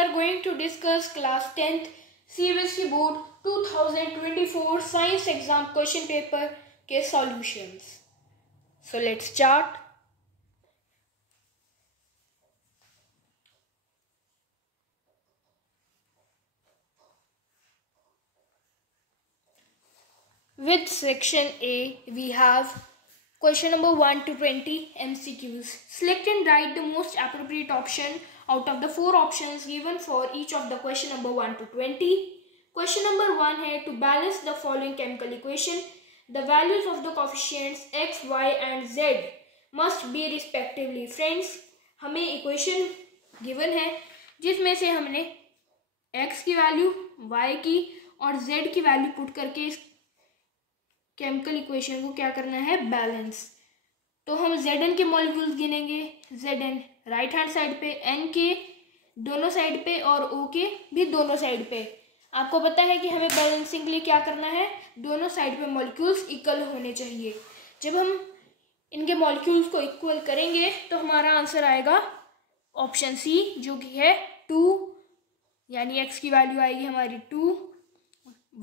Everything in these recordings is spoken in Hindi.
are going to discuss class 10th CBSE board 2024 science exam question paper के solutions. So let's start. With section A, we have question number 1 to 20 MCQs. Select and write the most appropriate option out of the 4 options given for each of the question number 1 to 20. Question number 1 है to balance the following chemical equation. The values of the coefficients x, y and z must be respectively. Friends, हमें equation given है जिसमें से हमने x की वैल्यू, y की और z की वैल्यू पुट करके इस केमिकल इक्वेशन को क्या करना है, बैलेंस. तो हम Zn के मॉलिक्यूल्स गिनेंगे. Zn राइट हैंड साइड पे, N के दोनों साइड पे और O के भी दोनों साइड पे. आपको पता है कि हमें बैलेंसिंग के लिए क्या करना है, दोनों साइड पे मॉलिक्यूल्स इक्वल होने चाहिए. जब हम इनके मॉलिक्यूल्स को इक्वल करेंगे तो हमारा आंसर आएगा ऑप्शन सी, जो कि है 2. यानी x की वैल्यू आएगी हमारी 2,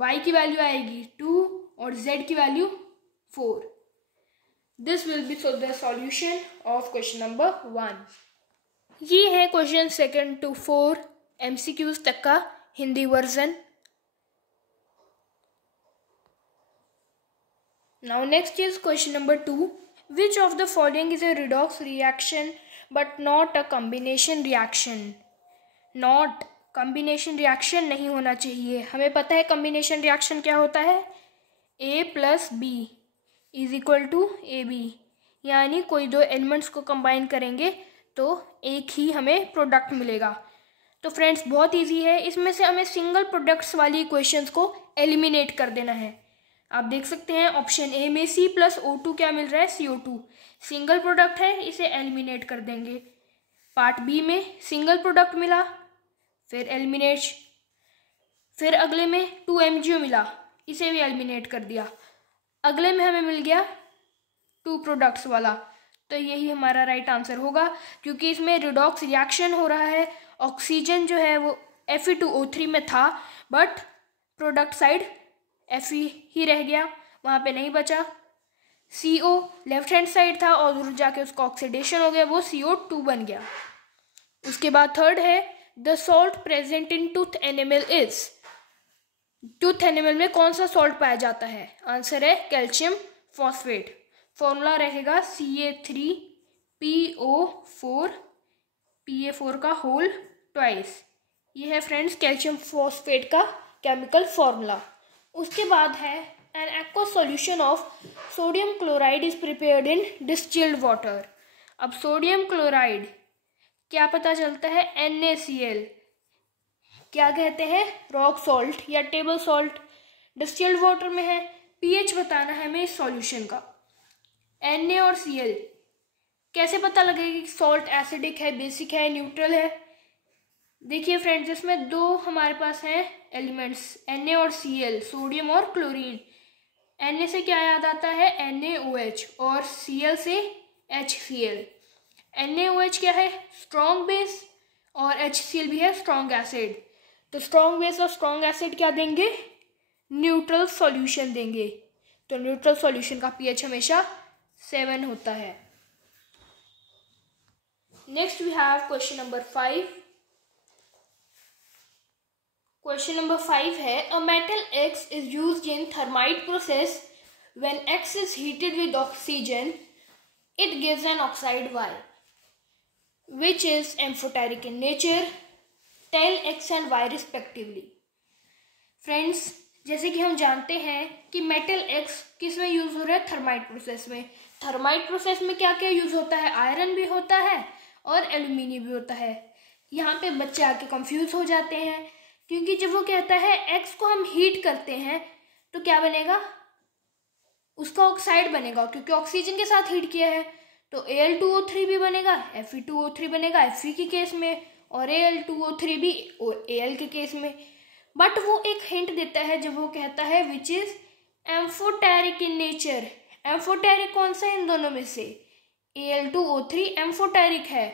y की वैल्यू आएगी 2 और z की value 4. This will be the solution of question number 1. ये है क्वेश्चन 2 to 4 MCQs तक का Hindi version. Now next is question number 2. Which of the following is a redox reaction but not a combination reaction. Not combination reaction नहीं होना चाहिए. हमें पता है कॉम्बिनेशन रिएक्शन क्या होता है, A plus B is equal to A B. यानी कोई दो एलिमेंट्स को कंबाइन करेंगे तो एक ही हमें प्रोडक्ट मिलेगा. तो फ्रेंड्स बहुत इजी है. इसमें से हमें सिंगल प्रोडक्ट्स वाली इक्वेशंस को एलिमिनेट कर देना है. आप देख सकते हैं ऑप्शन ए में C प्लस O2 क्या मिल रहा है, CO2. सिंगल प्रोडक्ट है, इसे एलिमिनेट कर देंगे. पार्ट बी में सिंगल प्रोडक्ट मिला, फिर एलिमिनेट. फिर अगले में 2MgO मिला, इसे भी एलिमिनेट कर दिया. अगले में हमें मिल गया 2 प्रोडक्ट्स वाला. तो यही हमारा राइट आंसर होगा, क्योंकि इसमें रिडॉक्स रिएक्शन हो रहा है. ऑक्सीजन जो है वो Fe2O3 में था, बट प्रोडक्ट साइड Fe ही रह गया, वहाँ पे नहीं बचा. CO लेफ्ट हैंड साइड था और दूर जाके उसका ऑक्सीडेशन हो गया, वो CO2 बन गया. उसके बाद थर्ड है the salt present in tooth animal is. Tooth animal में कौन सा सॉल्ट पाया जाता है, आंसर है कैल्शियम फॉस्फेट. फॉर्मूला रहेगा CA3PO4 PA4 का होल ट्वाइस. ये है फ्रेंड्स कैल्शियम फॉस्फेट का केमिकल फॉर्मूला. उसके बाद है an aqueous solution of sodium chloride is prepared in distilled water. अब सोडियम क्लोराइड क्या पता चलता है, NaCl. क्या कहते हैं, रॉक सॉल्ट या टेबल सॉल्ट. डिस्टिल्ड वाटर में है. pH बताना है हमें इस सॉल्यूशन का. Na और Cl कैसे पता लगेगा कि सॉल्ट एसिडिक है, बेसिक है, न्यूट्रल है. देखिए फ्रेंड्स, इसमें दो हमारे पास हैं एलिमेंट्स, Na और Cl, सोडियम और क्लोरीन. Na से क्या याद आता है, NaOH और Cl से HCl. NaOH क्या है, स्ट्रॉन्ग बेस और HCl भी है स्ट्रॉन्ग एसिड. तो स्ट्रॉन्ग बेस और स्ट्रॉन्ग एसिड क्या देंगे, न्यूट्रल सॉल्यूशन देंगे. तो न्यूट्रल सॉल्यूशन का pH हमेशा 7 होता है. Next we have question number 5. Question number 5 है a metal X is used in thermite process when X is heated with oxygen it gives an oxide Y which is amphoteric in nature. Tell X and Y respectively. Friends, जैसे कि हम जानते हैं कि मेटल X किस में यूज हो रहा है, थर्माइट प्रोसेस में. थर्माइट प्रोसेस में क्या क्या यूज होता है, आयरन भी होता है और एल्यूमिनियम भी होता है. यहाँ पे बच्चे आके कंफ्यूज हो जाते हैं, क्योंकि जब वो कहता है X को हम हीट करते हैं तो क्या बनेगा, उसका ऑक्साइड बनेगा, क्योंकि ऑक्सीजन के साथ हीट किया है. तो Al2O3 भी बनेगा, Fe2O3 बनेगा Fe के केस में, और Al2O3 भी Al के केस में. बट वो एक हिंट देता है जब वो कहता है which is amphoteric in nature. Amphoteric कौन सा है इन दोनों में से, Al2O3 एम्फोटेरिक है.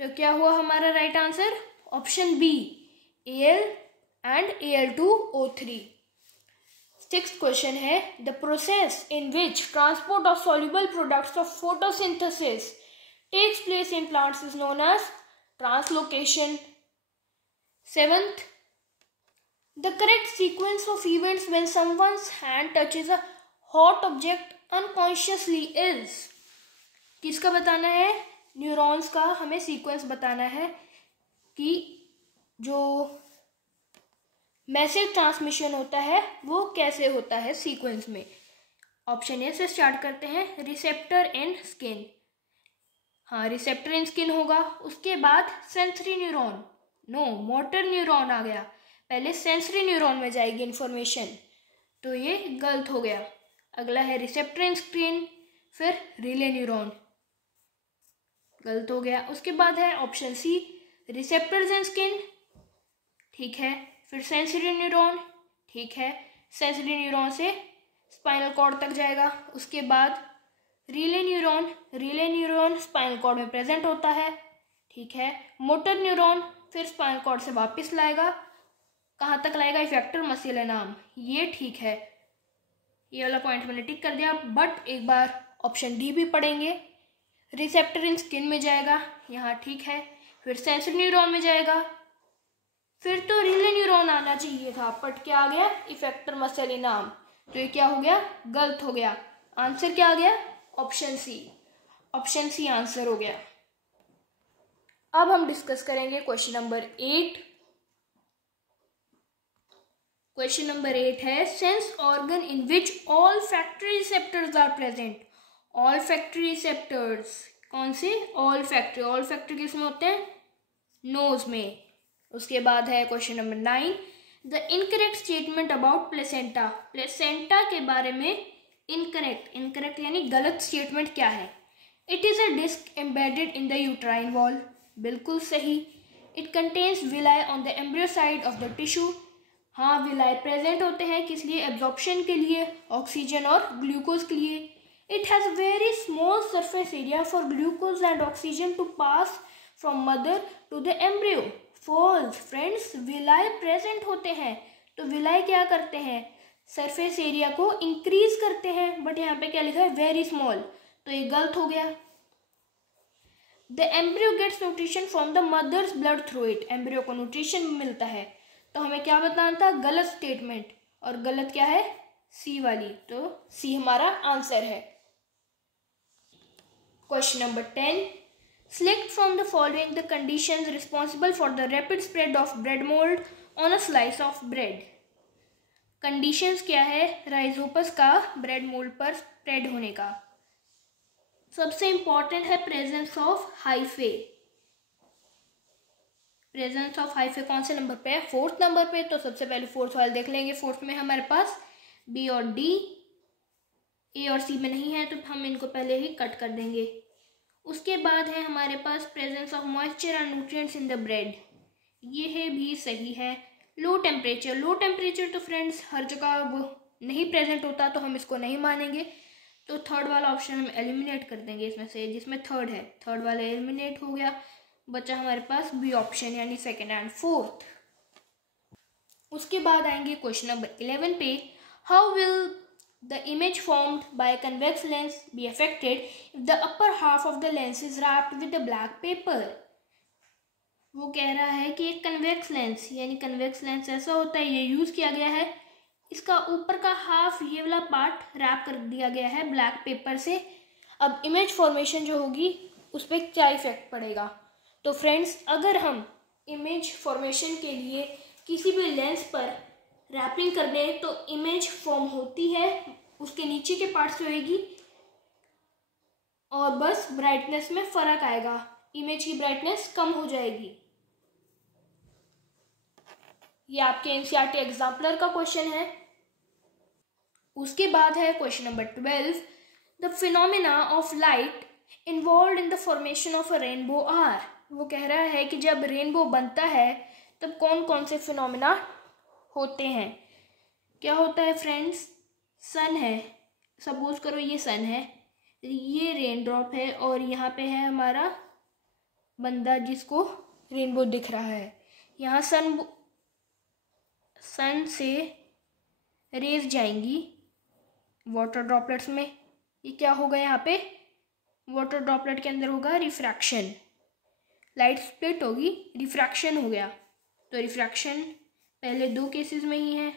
तो क्या हुआ हमारा right answer, option B Al and Al2O3। Sixth question है, the process in which transport of soluble products of photosynthesis takes place in plants is known as translocation. Seventh, the correct sequence of events when someone's hand touches a hot object unconsciously is. किसका बताना है? न्यूरॉन्स का हमें सीक्वेंस बताना है कि जो मैसेज ट्रांसमिशन होता है वो कैसे होता है सीक्वेंस में। ऑप्शन ए से स्टार्ट करते हैं, रिसेप्टर इन स्किन। हाँ, रिसेप्टर इन स्किन होगा। उसके बाद sensory neuron, no motor neuron आ गया। पहले सेंसरी न्यूरॉन में जाएगी इंफॉर्मेशन, तो ये गलत हो गया। अगला है रिसेप्टर इन स्किन, फिर रिले न्यूरॉन, गलत हो गया। उसके बाद है option C, receptors in skin, ठीक है। फिर सेंसरी न्यूरॉन, ठीक है। सेंसरी न्यूरॉन से स्पाइनल कॉर्ड तक जाएगा। उसके बाद relay neuron, relay neuron spinal cord में प्रेजेंट होता है, ठीक है। मोटर न्यूरॉन फिर स्पाइनल कॉर्ड से वापस लाएगा, कहाँ तक लाएगा? इफेक्टर मसल एनाम, ये ठीक है। ये वाला पॉइंट मैंने टिक कर दिया। बट एक बार ऑप्शन डी भी पढ़ेंगे। रिसेप्टर इन स्किन में जाएगा, यहाँ ठीक है। फिर सेंसरी न्यूरॉन में जाएगा, फिर तो रिले न्यूरॉन आना चाहिए था, बट क्या आ गया? इफेक्टर मसल इनाम। तो ये क्या हो गया? गलत हो गया। आंसर क्या आ गया? Option C. Option C answer हो गया। अब हम डिस्कस करेंगे क्वेश्चन नंबर 8। क्वेश्चन नंबर 8 है, sense organ in which olfactory receptors are present. Olfactory receptors कौन से? All factory. ऑल फैक्टरी किस में होते हैं? नोज में। उसके बाद है question number 9, the incorrect statement about placenta. Placenta के बारे में इनकरेक्ट, इनकरेक्ट यानी गलत स्टेटमेंट क्या है? It is a disc embedded in the uterine wall, बिल्कुल सही। It contains villi on the embryo side of the tissue. हाँ, विलाई प्रेजेंट होते हैं किस लिए? एब्जॉर्प्शन के लिए, ऑक्सीजन और ग्लूकोज के लिए। It has very small surface area for glucose and oxygen to pass from mother to the embryo. False friends, villi present होते हैं, तो विलाई क्या करते हैं? सरफेस एरिया को इंक्रीज करते हैं, बट यहाँ पे क्या लिखा है? वेरी स्मॉल, तो ये गलत हो गया। The embryo gets nutrition from the mother's blood through it. Embryo को न्यूट्रिशन मिलता है, तो हमें क्या बताना था? गलत स्टेटमेंट। और गलत क्या है? सी वाली, तो सी हमारा आंसर है। Question number 10, select from the following the conditions responsible for the rapid spread of bread mold on a slice of bread। Conditions क्या है राइजोपस का ब्रेड मोल्ड पर स्प्रेड होने का? सबसे इंपॉर्टेंट है presence of hyphae. Presence of hyphae कौन से नंबर पे है? 4th नंबर पे। तो सबसे पहले 4th वाले देख लेंगे। 4th में हमारे पास बी और डी, ए और सी में नहीं है, तो हम इनको पहले ही कट कर देंगे। उसके बाद है हमारे पास presence of moisture and nutrients in the bread, ये है भी सही है। लो टेम्परेचर, लो टेम्परेचर तो फ्रेंड्स हर जगह वो नहीं प्रेजेंट होता, तो हम इसको नहीं मानेंगे। तो 3rd वाला ऑप्शन हम एलिमिनेट कर देंगे इसमें से, जिसमें 3rd है। 3rd वाला एलिमिनेट हो गया, बचा हमारे पास बी ऑप्शन यानी 2nd एंड 4th। उसके बाद आएंगे क्वेश्चन नंबर 11 पे, how will the image formed by a convex lens be affected if the upper half of the lens is wrapped with a black paper। वो कह रहा है कि एक कन्वेक्स लेंस, यानी कन्वेक्स लेंस ऐसा होता है, ये यूज़ किया गया है, इसका ऊपर का हाफ ये वाला पार्ट रैप कर दिया गया है ब्लैक पेपर से। अब इमेज फॉर्मेशन जो होगी उस पर क्या इफेक्ट पड़ेगा? तो फ्रेंड्स, अगर हम इमेज फॉर्मेशन के लिए किसी भी लेंस पर रैपिंग कर दें तो इमेज फॉर्म होती है, उसके नीचे के पार्ट से होगी और बस ब्राइटनेस में फर्क आएगा, इमेज की ब्राइटनेस कम हो जाएगी। ये आपके एनसीईआरटी एग्जाम्पलर का क्वेश्चन है। उसके बाद है question number 12, the phenomena of light involve in the formation of a rainbow are. वो कह रहा है कि जब रेनबो बनता है तब कौन कौन से फिनोमिना होते हैं? क्या होता है फ्रेंड्स? सन है, सपोज करो ये सन है, ये रेन ड्रॉप है और यहाँ पे है हमारा बंदा जिसको रेनबो दिख रहा है। यहाँ सन से रेज जाएंगी वाटर ड्रॉपलेट्स में। ये क्या होगा, यहाँ पे वाटर ड्रॉपलेट के अंदर होगा रिफ्रैक्शन, लाइट स्प्लिट होगी, रिफ्रैक्शन हो गया। तो रिफ्रैक्शन पहले 2 केसेस में ही है,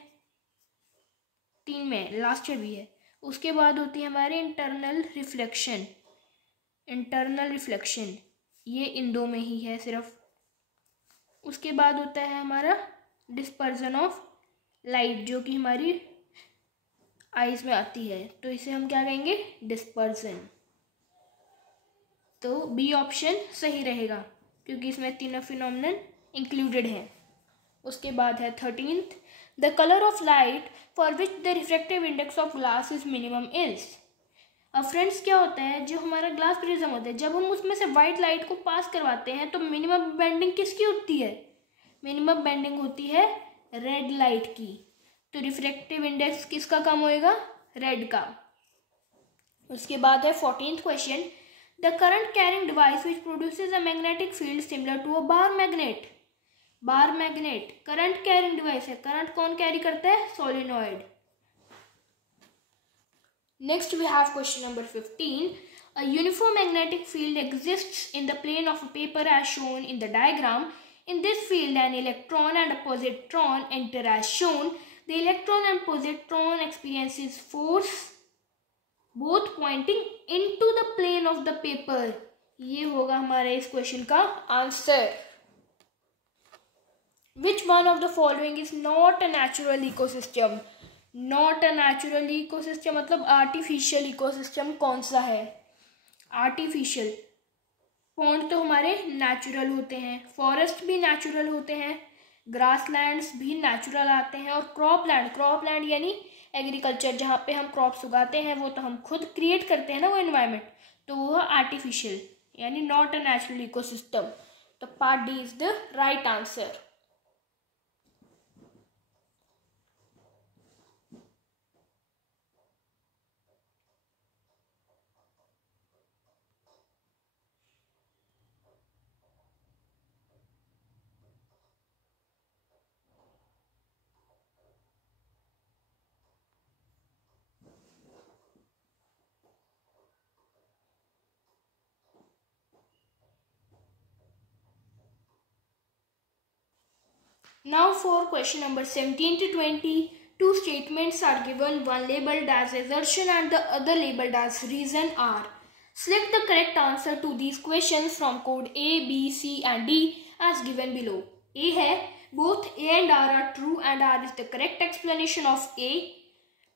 3 में, लास्ट में भी है। उसके बाद होती है हमारे इंटरनल रिफ्लेक्शन, इंटरनल रिफ्लेक्शन ये इन 2 में ही है सिर्फ। उसके बाद होता है हमारा डिस्पर्जन ऑफ लाइट, जो कि हमारी आईज में आती है, तो इसे हम क्या कहेंगे, डिस्पर्जन। तो बी ऑप्शन सही रहेगा क्योंकि इसमें तीनों फिनोमिनन इंक्लूडेड हैं। उसके बाद है 13th, the colour of light for which the refractive index of glass is minimum is. अब फ्रेंड्स क्या होता है, जो हमारा ग्लास प्रिज्म होता है, जब हम उसमें से वाइट लाइट को पास करवाते हैं तो मिनिमम बेंडिंग किसकी होती है, मिनिमम बेंडिंग होती है रेड लाइट की। तो रिफ्रैक्टिव इंडेक्स किसका कम होएगा, रेड का। उसके बाद है 14th question, the current carrying device which produces a magnetic field similar to a bar magnet. Bar magnet current carrying device है, करंट कौन कैरी करता है, solenoid. Next we have question number 15, a uniform magnetic field exists in the plane of a paper as shown in the diagram. In this field an electron and a positron enter as shown. The electron and positron experiences force both pointing into the plane of the paper. ये होगा हमारे इस क्वेश्चन का answer. Which one of the following is not a natural ecosystem? Not a natural ecosystem मतलब आर्टिफिशियल इकोसिस्टम कौन सा है, आर्टिफिशियल। पॉन्ड तो हमारे नेचुरल होते हैं, फॉरेस्ट भी नेचुरल होते हैं, ग्रासलैंड्स भी नेचुरल आते हैं, और क्रॉपलैंड यानी एग्रीकल्चर जहाँ पे हम क्रॉप्स उगाते हैं वो तो हम खुद क्रिएट करते हैं ना वो एनवायरनमेंट, तो वो आर्टिफिशियल यानी नॉट अ नेचुरल इकोसिस्टम। तो part D is the right answer. Now for question number 17 to 20, two statements are given, one labeled as assertion and the other labeled as reason are. Select the correct answer to these questions from code A, B, C and D as given below. A है, both A and R are true and R is the correct explanation of A.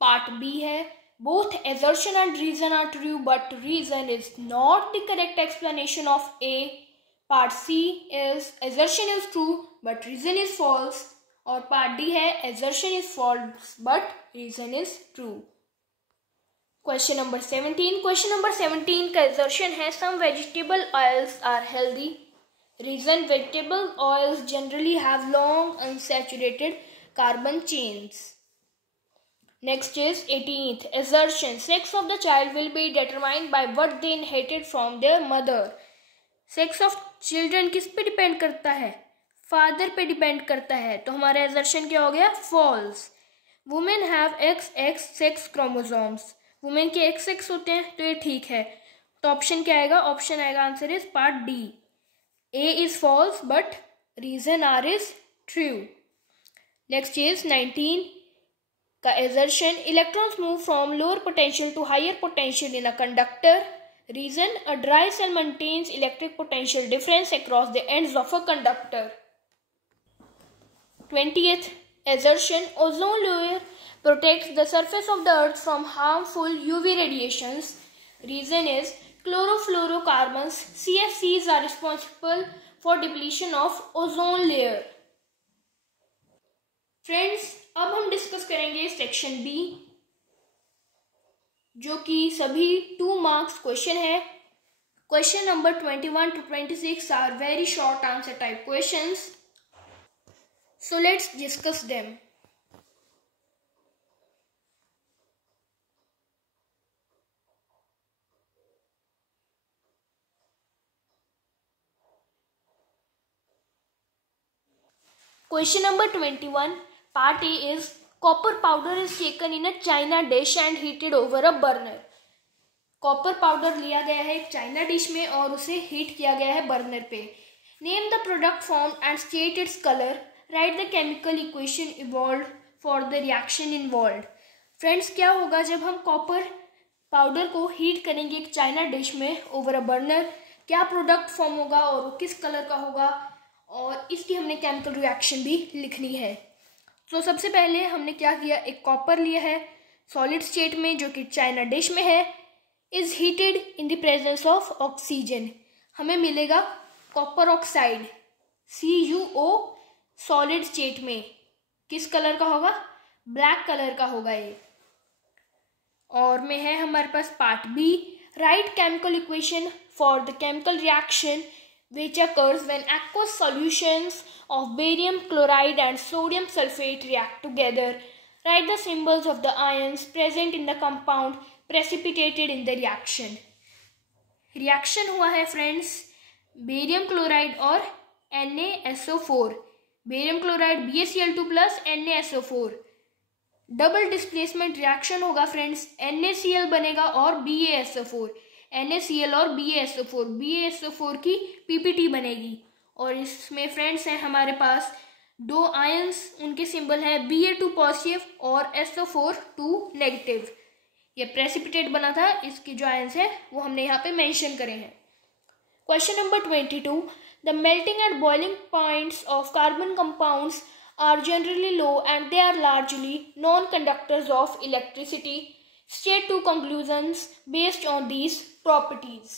Part B है, both assertion and reason are true but reason is not the correct explanation of A. Part C is assertion is true but reason is false, और part D है assertion is false but reason is true. Question number 17. Question number 17 का assertion है some vegetable oils are healthy. Reason vegetable oils generally have long unsaturated carbon chains. Next is 18th assertion sex of the child will be determined by what they inherited from their mother. Sex of children किस पे डिपेंड करता है, फादर पे डिपेंड करता है, तो हमारा एजर्शन क्या हो गया, false. Women have XX sex chromosomes, women के XX होते हैं तो ये ठीक है, तो ऑप्शन क्या आएगा, ऑप्शन आएगा answer is part D, A is false but reason R is true. Next is 19 का assertion electrons move from lower potential to higher potential in a conductor. Reason, a dry cell maintains electric potential difference across the ends of a conductor. 20th assertion, ozone layer protects the surface of the earth from harmful UV radiations. Reason is chlorofluorocarbons CFCs are responsible for depletion of ozone layer. Friends, अब हम डिस्कस करेंगे सेक्शन बी जो कि सभी 2 मार्क्स क्वेश्चन है. Question number 21 to 26 are very short answer type questions, so let's discuss them. Question number 21, part A is copper powder is taken in a china dish and heated over a burner. Copper powder लिया गया है एक चाइना डिश में और उसे हीट किया गया है बर्नर पे. Name the product form and state its colour. Right the chemical equation evolve for the reaction involve. Friends, क्या होगा जब हम कॉपर पाउडर को हीट करेंगे एक चाइना डिश में ओवर अ बर्नर, क्या प्रोडक्ट फॉर्म होगा और वो किस कलर का होगा, और इसकी हमने केमिकल रिएक्शन भी लिखनी है. तो सबसे पहले हमने क्या किया, एक कॉपर लिया है सॉलिड स्टेट में जो कि चाइना डिश में है, is heated in the presence of oxygen. हमें मिलेगा copper oxide CuO solid state में. किस कलर का होगा, ब्लैक कलर का होगा ये. और में है हमारे पास part B. Right chemical equation for the chemical reaction which occurs when aqueous solutions of barium chloride and sodium sulfate react together. Write the symbols of the ions present in the compound precipitated in the reaction. Reaction हुआ है फ्रेंड्स बेरियम क्लोराइड और NaSO4. Barium chloride BaCl2 plus NaSO4. Double displacement reaction होगा फ्रेंड्स, NaCl बनेगा और BaSO4. NaCl और BaSO4. BaSO4 की PPT बनेगी. और इसमें फ्रेंड्स हैं हमारे पास दो आयंस, उनके सिंबल है Ba2 पॉजिटिव और SO4 2 नेगेटिव. ये प्रेसिपिटेट बना था, इसके जो आयंस है वो हमने यहाँ पे मेंशन करे हैं. Question number 22. The melting and boiling points of carbon compounds are generally low and they are largely non-conductors of electricity. State two conclusions based on these properties.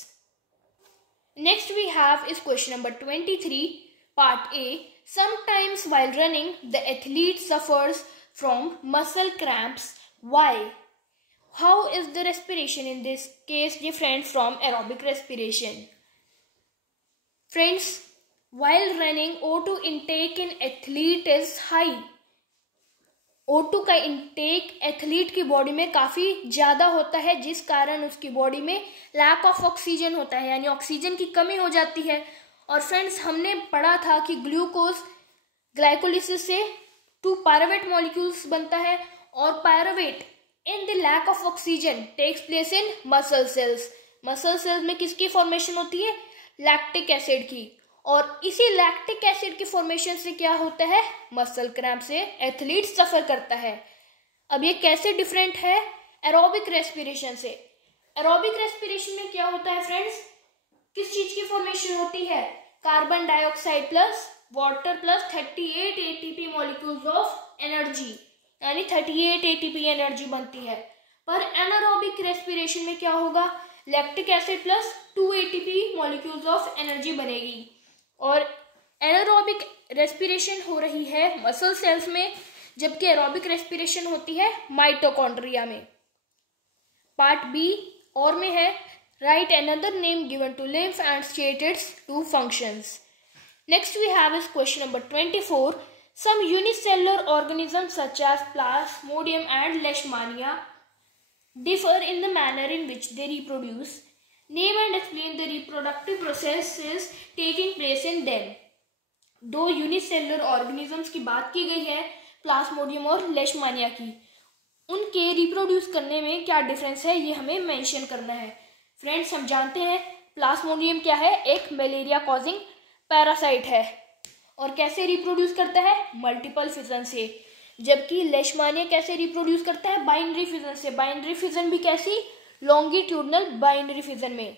Next we have is question number 23, part A. Sometimes while running, the athlete suffers from muscle cramps. Why? How is the respiration in this case different from aerobic respiration? Friends, while running, O2 intake in athlete is high. O2 का इंटेक एथलीट की बॉडी में काफ़ी ज़्यादा होता है, जिस कारण उसकी बॉडी में लैक ऑफ ऑक्सीजन होता है, यानी ऑक्सीजन की कमी हो जाती है. और फ्रेंड्स, हमने पढ़ा था कि ग्लूकोज ग्लाइकोलिसिस से 2 पायरुवेट मॉलिक्यूल्स बनता है और pyruvate in the lack of oxygen takes place in muscle cells. Muscle cells में किसकी फॉर्मेशन होती है, लैक्टिक एसिड की. और इसी लैक्टिक एसिड की फॉर्मेशन से क्या होता है, मसल क्रैम्प से एथलीट सफर करता है. अब ये कैसे डिफरेंट है एरोबिक रेस्पिरेशन से. एरोबिक रेस्पिरेशन में क्या होता है फ्रेंड्स, किस चीज की फॉर्मेशन होती है, carbon dioxide plus water plus 38 ATP molecules of energy, यानी 38 ATP एनर्जी बनती है. पर एनारोबिक रेस्पिरेशन में क्या होगा, lactic acid plus 2 ATP molecules of energy बनेगी. और एनारोबिक रेस्पिरेशन हो रही है मसल सेल्स में, जबकि एरोबिक रेस्पिरेशन होती है माइटोकॉन्ड्रिया में. पार्ट बी और में है write another name given to lymph and state its 2 functions. Next we have is question number 24. Some unicellular organisms such as plasmodium and leishmania differ in the manner in which they reproduce. Name and explain the reproductive processes taking place in them. 2 unicellular organisms की बात की गई है, प्लाज्मोडियम और लेशमानिया की. उनके रिप्रोड्यूस करने में क्या डिफरेंस है, ये हमें मेंशन करना है. फ्रेंड्स, हम जानते हैं प्लाज्मोडियम क्या है, एक मलेरिया कॉजिंग पैरासाइट है और कैसे रिप्रोड्यूस करता है, मल्टीपल फिजन से. जबकि लेशमानिया कैसे रिप्रोड्यूस करता है, बाइनरी फिजन से. बाइनरी फिजन भी कैसी, लॉन्गिट्यूडनल बाइनरी फिजन में.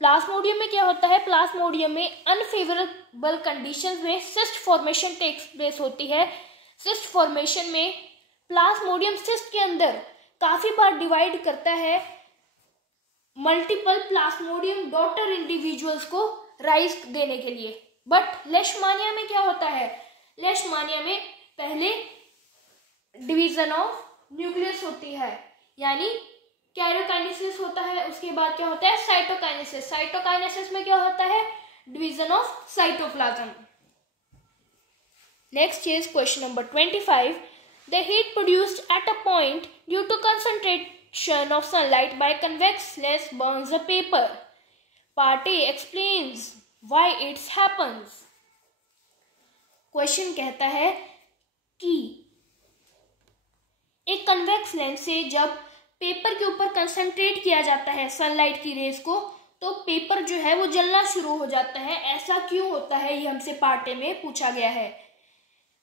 प्लाज्मोडियम में क्या होता है, प्लाज्मोडियम में अनफेवरेबल कंडीशंस में सिस्ट फॉर्मेशन टेक्स प्लेस होती है. सिस्ट फॉर्मेशन में प्लाज्मोडियम सिस्ट के अंदर काफी बार डिवाइड करता है मल्टीपल प्लाज्मोडियम डॉटर इंडिविजुअल्स को राइज देने के लिए. बट लेशमानिया में क्या होता है, लेशमानिया में पहले डिवीजन ऑफ न्यूक्लियस होती है, यानी कैरियोकाइनेसिस होता है. उसके बाद क्या होता है, साइटोकाइनेसिस. साइटोकाइनेसिस में क्या होता है, division of cytoplasm. Next is question number 25. The heat produced at a point due to concentration of sunlight by convex lens burns the paper. Part A explains why it's happens. Question कहता है कि एक कन्वेक्स लेंस से जब पेपर के ऊपर कंसंट्रेट किया जाता है सनलाइट की रेज को, तो पेपर जो है वो जलना शुरू हो जाता है। ऐसा क्यों होता है, ये हमसे पार्ट ए में पूछा गया है।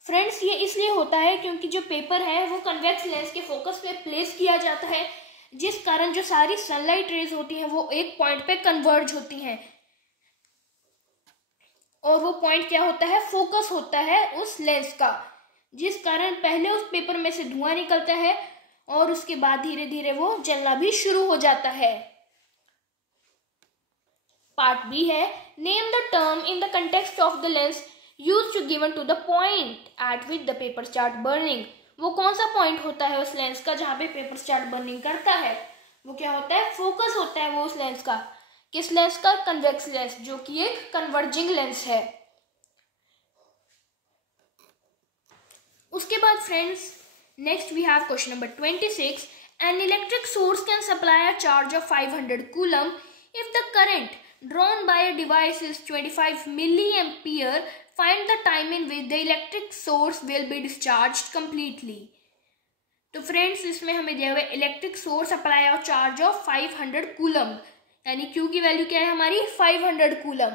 फ्रेंड्स, ये इसलिए होता है क्योंकि जो पेपर है वो कन्वेक्स लेंस के फोकस पे प्लेस किया जाता है, जिस कारण जो सारी सनलाइट रेज होती हैं वो एक पॉइंट पे कन्वर्ज होती हैं, और वो पॉइंट क्या होता है, फोकस होता है उस लेंस का, जिस कारण पहले उस पेपर में से धुआं निकलता है और उसके बाद धीरे धीरे वो जलना भी शुरू हो जाता है। पार्ट बी है, name the term in the context of the lens used to given to the point at which the paper start burning. वो कौन सा पॉइंट होता है उस लेंस का जहां पे पेपर स्टार्ट बर्निंग करता है? वो क्या होता है, फोकस होता है वो उस लेंस का। किस लेंस का? कन्वेक्स लेंस, जो कि एक कन्वर्जिंग लेंस है। उसके बाद friends, next we have question number 26। An electric source can supply a charge of 500 coulomb if the current drawn by a device is 25 milliampere. Find the time in which the electric source will be discharged completely. तो फ्रेंड्स, इसमें हमें दिया हुआ है electric source apply of charge of 500 coulomb, यानी क्यू की वैल्यू क्या है हमारी 500 coulomb.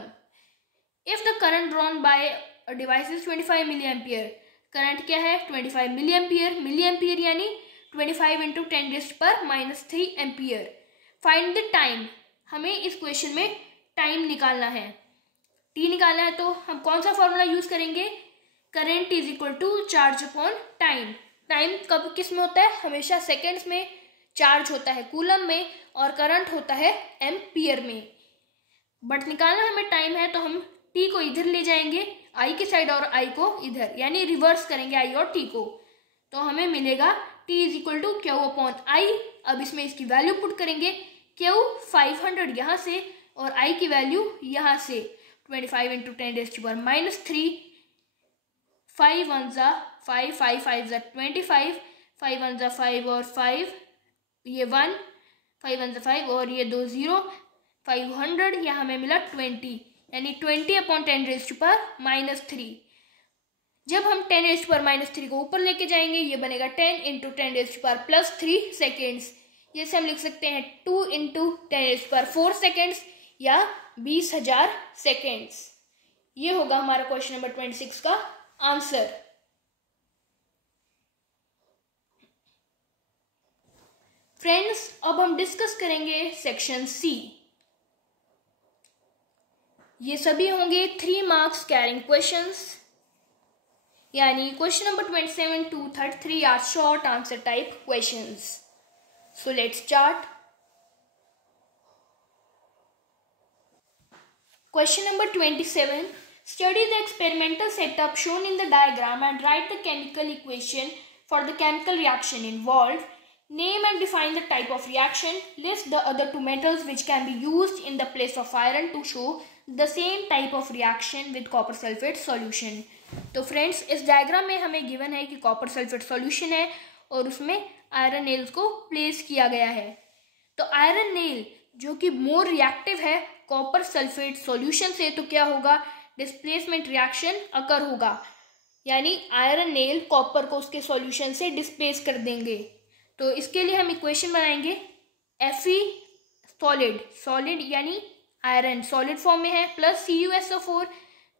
If the current drawn by a device is 25 milliampere, current क्या है 25 मिलीएम्पियर, मिलीएम्पियर यानी 25 into 10⁻³ ampere. Find the time, हमें इस क्वेश्चन में टाइम निकालना है, टी निकालना है, तो हम कौन सा फॉर्मूला यूज करेंगे? Current is equal to charge upon time. Time कब किस में होता है? हमेशा सेकेंड्स में, चार्ज होता है कूलम में और करंट होता है एम्पियर में। बट निकालना हमें टाइम है, तो हम टी को इधर ले जाएंगे आई की साइड और आई को इधर, यानी रिवर्स करेंगे आई और टी को, तो हमें मिलेगा T is equal to Q upon I. अब इसमें इसकी वैल्यू पुट करेंगे, क्यू 500 यहाँ से और आई की वैल्यू यहाँ से 25 इंटू 10⁻³ 5 1 जा 5, 5 5 जा 25, 5 1 जा 5 और 5 ये 1, 5 1 जा 5 और ये 2 0, 500 यहाँ हमें मिला 20, यानी 20 अपॉन 10⁻³ जब हम 10⁻³ को ऊपर लेके जाएंगे ये बनेगा 10 इंटू 10⁻³ सेकेंड्स। ये से हम लिख सकते हैं 2 इंटू 10⁻⁴ सेकेंड्स या 20,000 सेकेंड्स। ये होगा हमारा क्वेश्चन नंबर 26 का आंसर। फ्रेंड्स, अब हम डिस्कस करेंगे सेक्शन सी। ये सभी होंगे 3 मार्क्स कैरिंग क्वेश्चंस, यानी question number 27 to 33 are short answer type questions. So let's start. Question number 27. Study the experimental setup shown in the diagram and write the chemical equation for the chemical reaction involved. Name and define the type of reaction. List the other 2 metals which can be used in the place of iron to show the same type of reaction with copper sulfate solution. तो फ्रेंड्स, इस डायग्राम में हमें गिवन है कि कॉपर सल्फेट सॉल्यूशन है और उसमें आयरन नेल्स को प्लेस किया गया है। तो आयरन नेल जो कि मोर रिएक्टिव है कॉपर सल्फेट सॉल्यूशन से, तो क्या होगा, डिस्प्लेसमेंट रिएक्शन अकर होगा, यानी आयरन नेल कॉपर को उसके सॉल्यूशन से डिस्प्लेस कर देंगे। तो इसके लिए हम इक्वेशन बनाएंगे Fe सॉलिड, सॉलिड यानी आयरन सॉलिड फॉर्म में है, प्लस CuSO4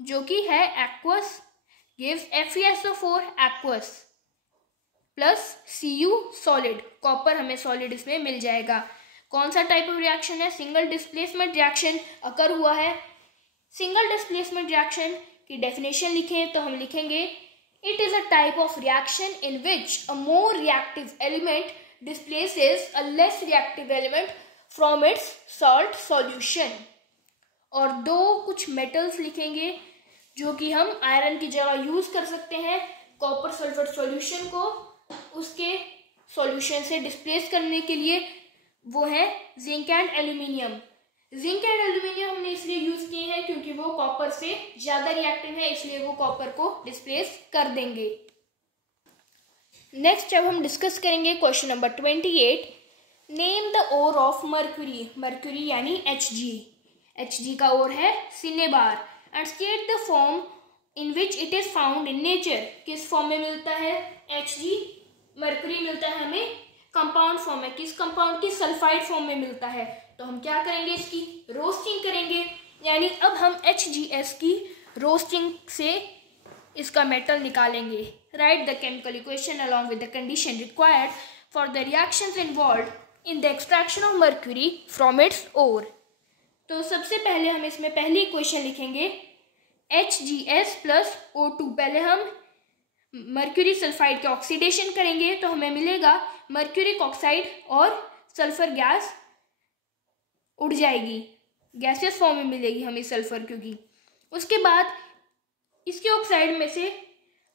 जो कि है aqueous, gives FeSO4 aqueous plus Cu solid, copper हमें सॉलिड इसमें मिल जाएगा। कौन सा टाइप ऑफ रिएक्शन है? सिंगल डिस्प्लेसमेंट रिएक्शन अकर हुआ है। सिंगल डिस्प्लेसमेंट रिएक्शन की डेफिनेशन लिखें तो हम लिखेंगे it is a type of reaction in which a more reactive element displaces a less reactive element from its salt solution. और 2 कुछ मेटल्स लिखेंगे जो कि हम आयरन की जगह यूज कर सकते हैं कॉपर सल्फेट सॉल्यूशन को उसके सॉल्यूशन से डिस्प्लेस करने के लिए, वो है zinc and aluminium. Zinc and aluminium हमने इसलिए यूज किए हैं क्योंकि वो कॉपर से ज्यादा रिएक्टिव है, इसलिए वो कॉपर को डिस्प्लेस कर देंगे। नेक्स्ट अब हम डिस्कस करेंगे question number 28। Name the ore of mercury, mercury यानी Hg, Hg का ओर है cinnabar, and state the form in which it is found in nature, किस फॉर्म में मिलता है, Hg मरकरी मिलता है हमें कंपाउंड फॉर्म में, किस कंपाउंड की, सल्फाइड फॉर्म में मिलता है। तो हम क्या करेंगे, इसकी रोस्टिंग करेंगे, यानी अब हम HgS की रोस्टिंग से इसका मेटल निकालेंगे। Write the chemical equation along with the condition required for the reactions involved in the extraction of mercury from its ore. तो सबसे पहले हम इसमें पहली इक्वेशन लिखेंगे HgS प्लस O2। पहले हम मर्क्यूरी सल्फाइड के ऑक्सीडेशन करेंगे तो हमें मिलेगा मर्क्यूरिक ऑक्साइड और सल्फर गैस उड़ जाएगी, गैसेस फॉर्म में मिलेगी हमें सल्फर, क्योंकि उसके बाद इसके ऑक्साइड में से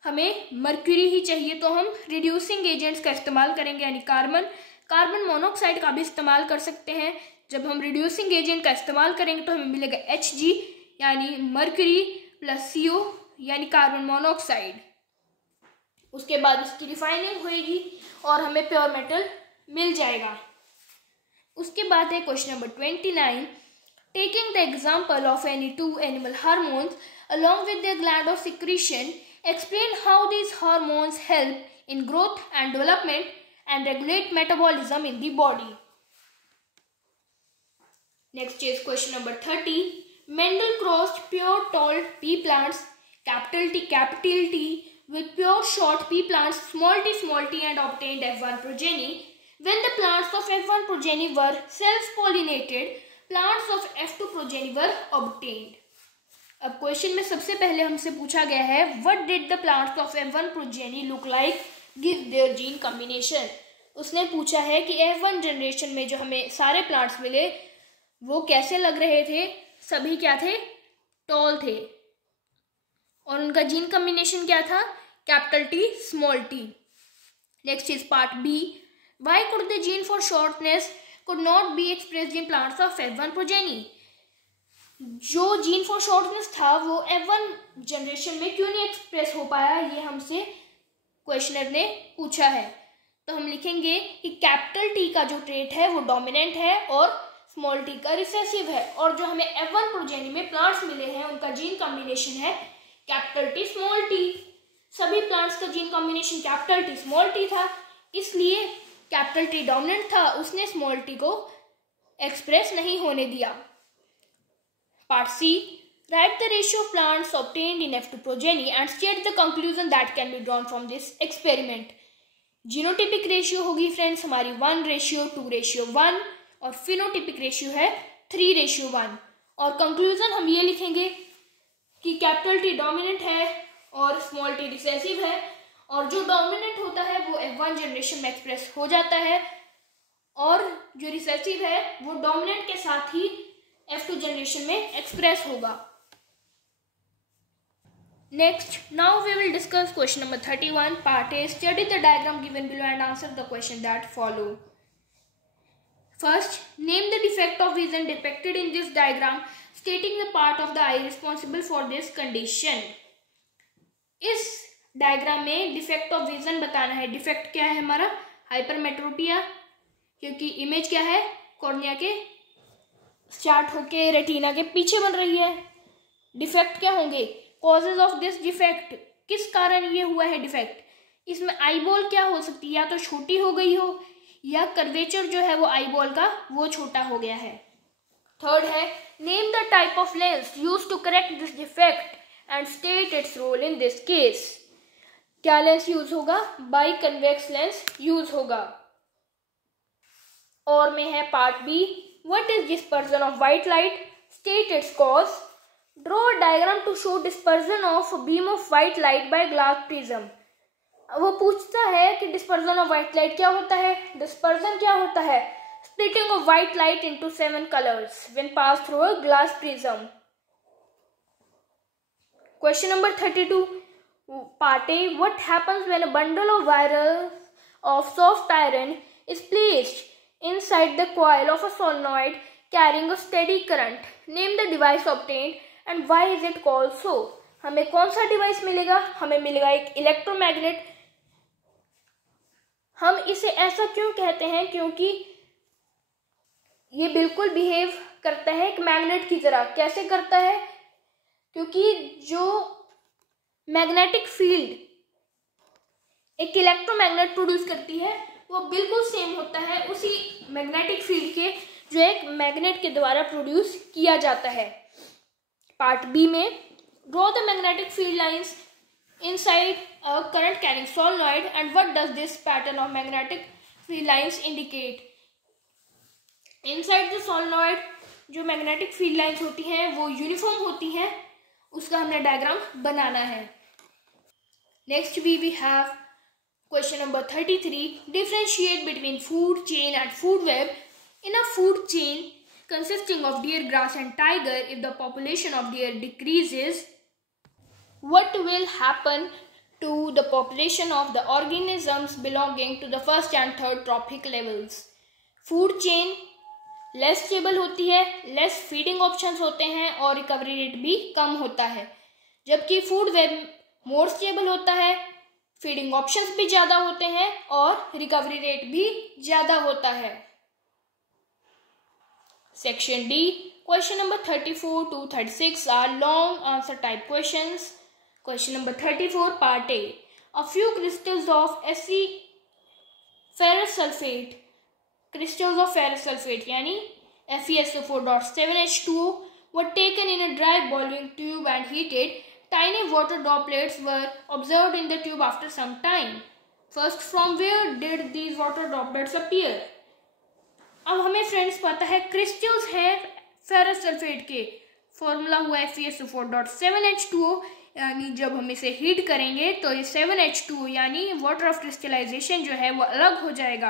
हमें मर्क्यूरी ही चाहिए, तो हम रिड्यूसिंग एजेंट्स का इस्तेमाल करेंगे, यानी कार्बन मोनोऑक्साइड का भी इस्तेमाल कर सकते हैं। जब हम रिड्यूसिंग एजेंट का इस्तेमाल करेंगे तो हमें मिलेगा Hg यानी मर्क्यूरी प्लस CO यानी कार्बन मोनोऑक्साइड। उसके बाद इसकी रिफाइनिंग होएगी और हमें प्योर मेटल मिल जाएगा। उसके बाद है question number 29, taking the example of any two animal hormones along with the gland of secretion, explain how these hormones help in growth and development and regulate metabolism in the body. Next is question number 30. Mendel crossed pure tall pea plants capital T with pure short pea plants small t and obtained F1 progeny. When the plants of F1 progeny were self-pollinated, plants of F2 progeny were obtained. अब क्वेश्चन में सबसे पहले हमसे पूछा गया है what did the plants of F1 progeny look like, give their gene combination. उसने पूछा है कि F1 जनरेशन में जो हमें सारे प्लांट्स मिले वो कैसे लग रहे थे, सभी क्या थे, टॉल थे, और उनका जीन कॉम्बिनेशन क्या था, T। Next is part B, why could the gene for shortness could not be expressed in plants of F1 progeny. जो जीन फॉर शॉर्टनेस था वो F1 जनरेशन में क्यों नहीं एक्सप्रेस हो पाया, ये हमसे क्वेश्चनर ने पूछा है। तो हम लिखेंगे कि T का जो ट्रेट है वो डोमिनेंट है और t का रिसेसिव है, और जो हमें F1 प्रोजेनी में प्लांट्स मिले हैं उनका जीन कॉम्बिनेशन है T। सभी प्लांट्स का जीन कॉम्बिनेशन T था, इसलिए T डोमिनेंट था, उसने t को एक्सप्रेस नहीं होने दिया। Part C, write the ratio of plants obtained in F2 progeny and state the conclusion that can be drawn from this experiment. Genotypic ratio होगी फ्रेंड्स हमारी 1:2:1 और फिनोटिपिक रेशियो है 3:1, और कंक्लूजन हम ये लिखेंगे कि T डोमिनेंट है और t रिसेसिव है, और जो डोमिनेंट होता है वो F1 जनरेशन में एक्सप्रेस हो जाता है, और जो रिसेसिव है वो डोमिनेंट के साथ ही F2 जनरेशन में एक्सप्रेस होगा। Next, now we will discuss question number 31, part A. Study the diagram given below and answer the question that follow. First, name the defect of vision depicted in this diagram, stating the part of the eye responsible for this condition. इस डायग्राम में डिफेक्ट ऑफ विजन बताना है। डिफेक्ट क्या है हमारा, हाइपरमेट्रोपिया, क्योंकि इमेज क्या है, कॉर्निया के स्टार्ट होके रेटिना के पीछे बन रही है। डिफेक्ट क्या होंगे, कॉजेज ऑफ दिस डिफेक्ट, किस कारण ये हुआ है डिफेक्ट। इसमें आईबॉल क्या हो सकती है, या तो छोटी हो गई हो या कर्वेचर जो है वो आईबॉल का वो छोटा हो गया है। थर्ड है, name the type of lens use to correct this defect and state its role in this case. क्या लेंस यूज होगा, बाई कन्वेक्स लेंस यूज होगा। और में है part B, what is dispersion of white light, state its cause. Draw a diagram to show dispersion of beam of white light by glass prism. वो पूछता है कि dispersion of white light क्या होता है। Dispersion क्या होता है, splitting of white light into 7 colors when passed through a glass prism. Question number 32, part A. What happens when a bundle of wires of soft iron is placed inside the coil of a solenoid carrying a steady current? Name the device obtained and why is it called so. हमें कौन सा डिवाइस मिलेगा, हमें मिलेगा एक इलेक्ट्रोमैग्नेट। हम इसे ऐसा क्यों कहते हैं, क्योंकि ये बिल्कुल बिहेव करता है एक मैग्नेट की तरह। कैसे करता है, क्योंकि जो मैग्नेटिक फील्ड एक इलेक्ट्रोमैग्नेट प्रोड्यूस करती है, वो बिल्कुल सेम होता है उसी मैग्नेटिक फील्ड के जो एक मैग्नेट के द्वारा प्रोड्यूस किया जाता है। पार्ट बी में draw the magnetic field lines inside a current carrying solenoid and what does this pattern of magnetic field lines indicate. Inside the solenoid जो मैग्नेटिक फील्ड लाइंस होती हैं वो यूनिफॉर्म होती हैं, उसका हमने डायग्राम बनाना है। Next we have question number 33, differentiate between food chain and food web. In a food chain consisting of deer, grass and tiger, if the population of deer decreases, what will happen to the population of the organisms belonging to the first and third trophic levels? Food chain less stable होती है, लेस फीडिंग ऑप्शंस होते हैं और रिकवरी रेट भी कम होता है, जबकि फूड वेब मोर स्टेबल होता है, फीडिंग ऑप्शंस भी ज़्यादा होते हैं और रिकवरी रेट भी ज़्यादा होता है। Section D, question number 34 to 36 are long answer type questions. Question number 34, part A. A few crystals of Fe ferrous sulfate, crystals of ferrous sulfate यानी FeSO4.7H2O were taken in a dry boiling tube and heated. Tiny water droplets were observed in the tube after some time. First, from where did these water droplets appear? अब हमें फ्रेंड्स पता है क्रिस्टल्स हैं फेरस सल्फेट के, फॉर्मूला हुआ है FeSO4.7H2O, यानी जब हम इसे हीट करेंगे तो ये 7H2O यानी वाटर ऑफ क्रिस्टलाइजेशन जो है वो अलग हो जाएगा।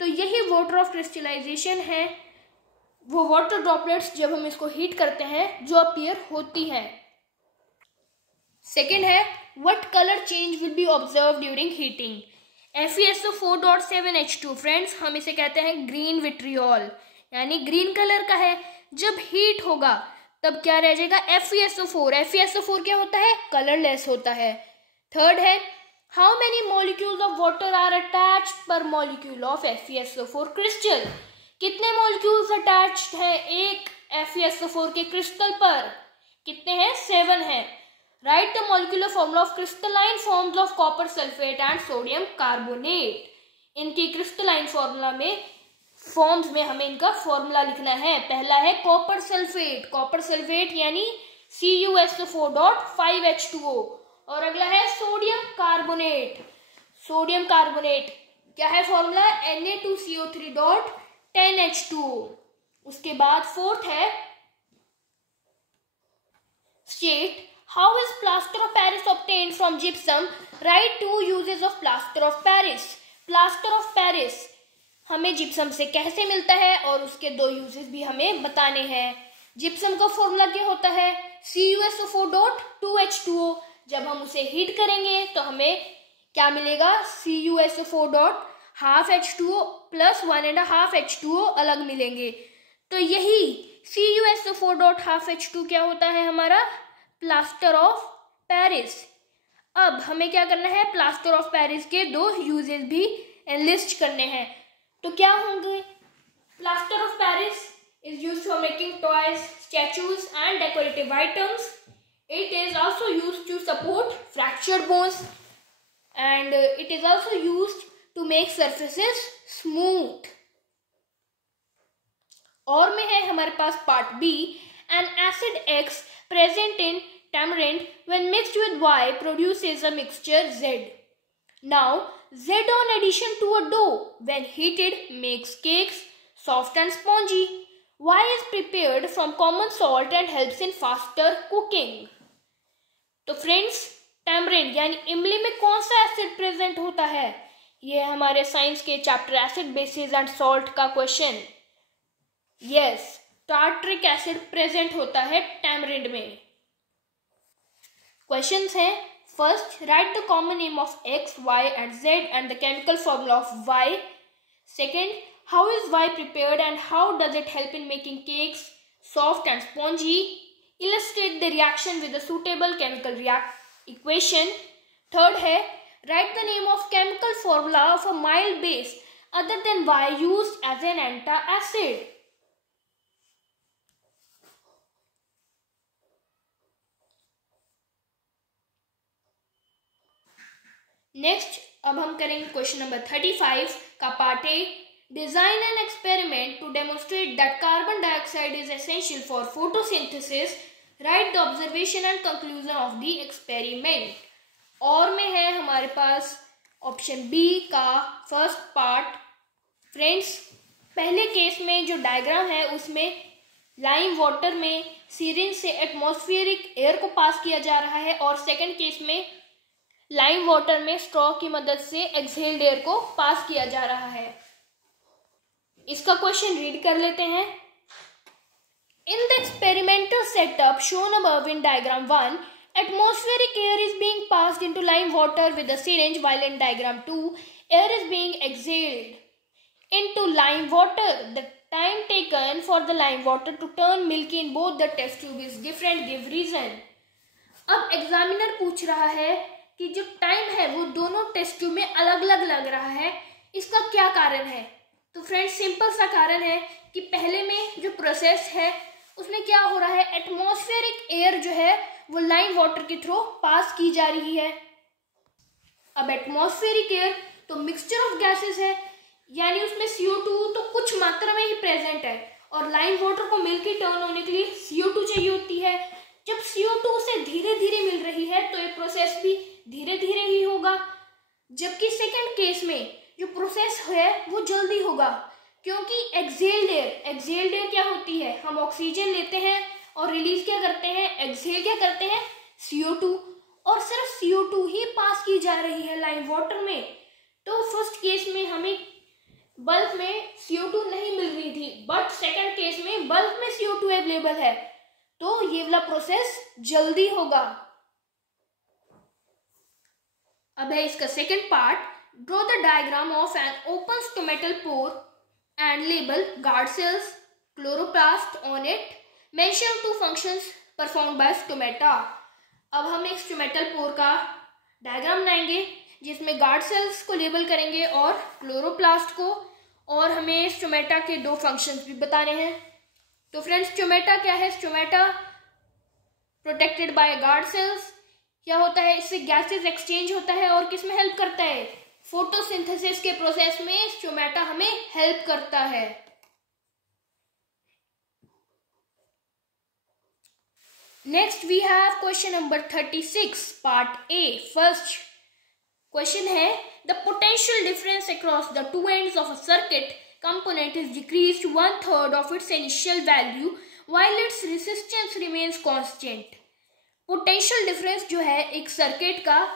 तो यही वाटर ऑफ क्रिस्टलाइजेशन है, वो वाटर ड्रॉपलेट्स जब हम इसको हीट करते हैं जो अपीयर होती हैं। सेकेंड है what colour change will B observe during heating. FeSO4.7H2 friends हम इसे कहते हैं ग्रीन विट्रियोल, यानी ग्रीन कलर का है। जब हीट होगा तब क्या रह जाएगा FeSO4। FeSO4 क्या होता है, कलरलेस होता है। थर्ड है how many molecules of water are attached per molecule of FeSO4 crystal. कितने मॉलिक्यूल्स अटैच्ड हैं एक FeSO4 के क्रिस्टल पर, कितने हैं, 7 हैं। Write the molecular formula of crystalline forms of copper sulfate and sodium carbonate. इनकी क्रिस्टलाइन फॉर्मूला में फॉर्म्स में हमें इनका फॉर्मूला लिखना है। पहला है कॉपर सल्फेट, कॉपर सल्फेट यानी CuSO4.5H2O, और अगला है सोडियम कार्बोनेट। सोडियम कार्बोनेट क्या है फॉर्मूला, Na2CO3.10H2O। उसके बाद फोर्थ है state how is plaster of Paris obtained from gypsum? Write 2 uses of plaster of Paris. Plaster of Paris हमें जिप्सम से कैसे मिलता है और उसके 2 यूजेस भी हमें बताने हैं। जिप्सम का फॉर्मूला क्या होता है, CuSO4.2H2O। जब हम उसे हीट करेंगे तो हमें क्या मिलेगा, CuSO4.12H2O प्लस 1.5H2O अलग मिलेंगे। तो यही CuSO4.12H2 क्या होता है हमारा, प्लास्टर ऑफ पेरिस। अब हमें क्या करना है, प्लास्टर ऑफ पेरिस के 2 यूजेस भी लिस्ट करने हैं। तो क्या होंगे, plaster of Paris is used for making toys, statues and decorative items. It is also used to support fractured bones and it is also used to make surfaces smooth. और में है हमारे पास part B, an acid X present in tamarind when mixed with Y produces a mixture Z. Now Z on addition to a dough when heated makes cakes soft and spongy. Y is prepared from common salt and helps in faster cooking. तो फ्रेंड्स tamarind यानी इमली में कौन सा एसिड प्रेजेंट होता है, ये हमारे साइंस के chapter acid bases and salt का question. Yes, tartaric acid present होता है टैमरिंड में। क्वेश्चंस हैं, first write the common name of X, Y and Z and the chemical formula of Y। Second, how is Y prepared and how does it help in making cakes soft and spongy. Illustrate the reaction with a suitable chemical equation. Third है write the name of chemical formula of a mild base other than Y used as an antacid. Next अब हम करेंगे क्वेश्चन नंबर 35 का part A. Design an experiment to demonstrate that carbon dioxide is essential for photosynthesis. Write the observation and conclusion of the experiment. और में है हमारे पास ऑप्शन बी का फर्स्ट पार्ट। फ्रेंड्स, पहले केस में जो डायग्राम है उसमें लाइम वाटर में सिरिंज से एटमॉस्फेरिक एयर को पास किया जा रहा है और सेकंड केस में लाइम वाटर में स्ट्रॉ की मदद से एक्सहेल्ड एयर को पास किया जा रहा है। इसका क्वेश्चन रीड कर लेते हैं। In the experimental setup shown above in diagram 1, atmospheric air is being passed into lime water with a syringe, while in diagram 2, air is being exhaled into lime water. The time taken for the lime water to turn milky in both the test tube is different. Give reason. अब एग्जामिनर पूछ रहा है कि जो टाइम है वो दोनों टेस्ट ट्यूब में अलग अलग लग रहा है, इसका क्या कारण है। तो फ्रेंड्स, सिंपल सा कारण है कि पहले में जो प्रोसेस है उसमें क्या हो रहा है, एटमॉस्फेरिक एयर जो है वो लाइम वाटर के थ्रू पास की जा रही है। अब एटमॉस्फेरिक एयर तो मिक्सचर ऑफ गैसेस है, यानी उसमें CO2 तो कुछ मात्रा में ही प्रेजेंट है और लाइम वाटर को मिल्की टर्न होने के लिए CO2 चाहिए होती है। जब CO2 उसे धीरे धीरे मिल रही है तो ये प्रोसेस भी धीरे धीरे ही होगा, जबकि सेकेंड केस में जो प्रोसेस है वो जल्दी होगा, क्योंकि एक्सहेल्ड एयर क्या होती है, हम ऑक्सीजन लेते हैं और रिलीज क्या करते हैं, एक्सहेल क्या करते हैं, CO2, और सिर्फ CO2 ही पास की जा रही है लाइम वाटर में। तो फर्स्ट केस में हमें बल्क में CO2 नहीं मिल रही थी, बट सेकंड केस में बल्क में CO2 अवेलेबल है, तो ये वाला प्रोसेस जल्दी होगा। अब है इसका second part. Draw the diagram of an open stomatal pore and label guard cells, chloroplast on it. Mention 2 functions performed by stomata. अब हम एक स्टोमेटल पोर का डायग्राम बनाएंगे जिसमें गार्ड सेल्स को लेबल करेंगे और क्लोरोप्लास्ट को, और हमें स्टोमेटा के 2 फंक्शंस भी बताने हैं। तो फ्रेंड्स, स्टोमेटा क्या है, stomata protected by guard cells. क्या होता है, इससे गैसेस एक्सचेंज होता है और किस में हेल्प करता है, फोटोसिंथेसिस के प्रोसेस में स्टोमेटा हमें हेल्प करता है। Next we have question number 36 part A. First question है, the potential difference across the two ends of a circuit component is decreased 1/3 of its initial value while its resistance remains constant. Potential difference जो है एक सर्किट का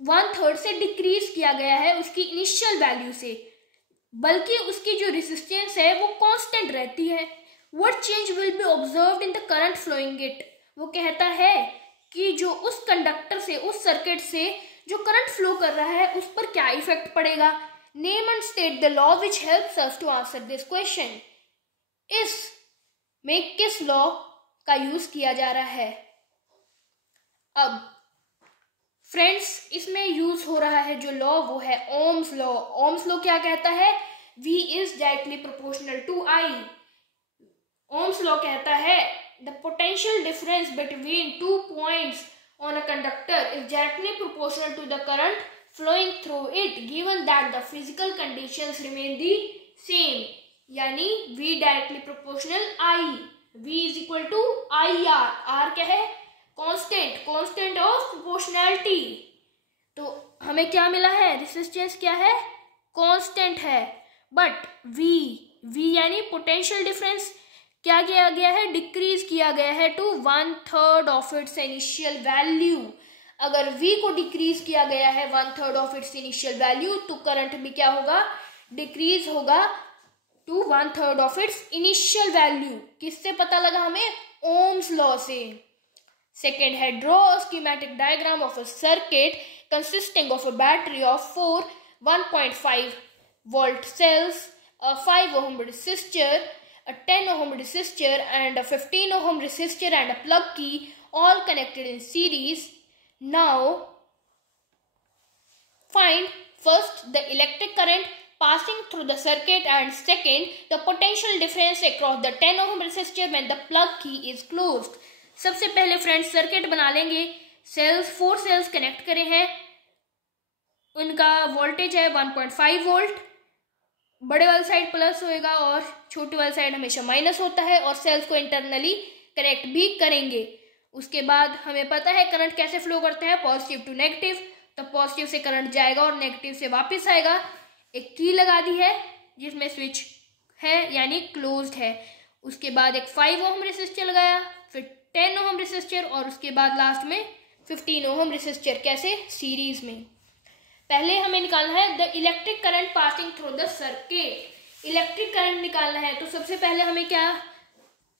1/3 से डिक्रीज किया गया है उसकी इनिशियल वैल्यू से, बल्कि उसकी जो रेजिस्टेंस है वो कांस्टेंट रहती है। What change will be observed in the current flowing it. वो कहता है कि जो उस कंडक्टर से, उस सर्किट से जो करंट फ्लो कर रहा है उस पर क्या इफेक्ट पड़ेगा। Name and state the law which helps us to answer this question. इस में किस लॉ का यूज किया जा रहा है। अब फ्रेंड्स, इसमें यूज हो रहा है जो लॉ वो है ओम्स लॉ। ओम्स लॉ क्या कहता है, V is directly proportional to I। Ohm's law कहता है the potential difference between 2 points on a conductor is directly proportional to the current flowing through it given that the physical conditions remain the same, यानी V directly proportional I। V is equal to IR। R क्या है, कांस्टेंट ऑफ प्रोपोर्शनैलिटी। तो हमें क्या मिला है, रेजिस्टेंस क्या है, कांस्टेंट है, बट V यानी पोटेंशियल डिफरेंस क्या किया गया है, डिक्रीज किया गया है to 1/3 of its initial value. अगर V को डिक्रीज किया गया है 1/3 ऑफ इट्स इनिशियल वैल्यू तो करंट भी क्या होगा, डिक्रीज होगा to 1/3 of its initial value. किससे पता लगा हमें, ओम्स लॉ से। सेकेंड है, draw a schematic diagram of a circuit consisting of a battery of 4 1.5 volt cells, a 5 ohm resistor, a 10 ohm resistor and a 15 ohm resistor and a plug key, all connected in series. Now find first the electric current passing through the circuit and second the potential difference across the 10 ohm resistor when the plug key is closed. सबसे पहले फ्रेंड्स सर्किट बना लेंगे। सेल्स 4 सेल्स कनेक्ट करे हैं उनका वोल्टेज है 1.5 वोल्ट, बड़े वाली साइड प्लस होएगा और छोटी वाली साइड हमेशा माइनस होता है, और सेल्स को इंटरनली करेक्ट भी करेंगे। उसके बाद हमें पता है करंट कैसे फ्लो करता है, पॉजिटिव टू नेगेटिव, तो पॉजिटिव से करंट जाएगा और नेगेटिव से वापस आएगा। एक की लगा दी है जिसमें स्विच है यानी क्लोज्ड है। उसके बाद एक 5 ओम रेसिस्टर लगाया, फिर 10 ओम रेसिस्टर, और उसके बाद लास्ट में 15 ओम रेसिस्टर। कैसे? सीरीज में। पहले हमें निकालना है the electric current passing through the circuit. Electric current निकालना है तो सबसे पहले हमें क्या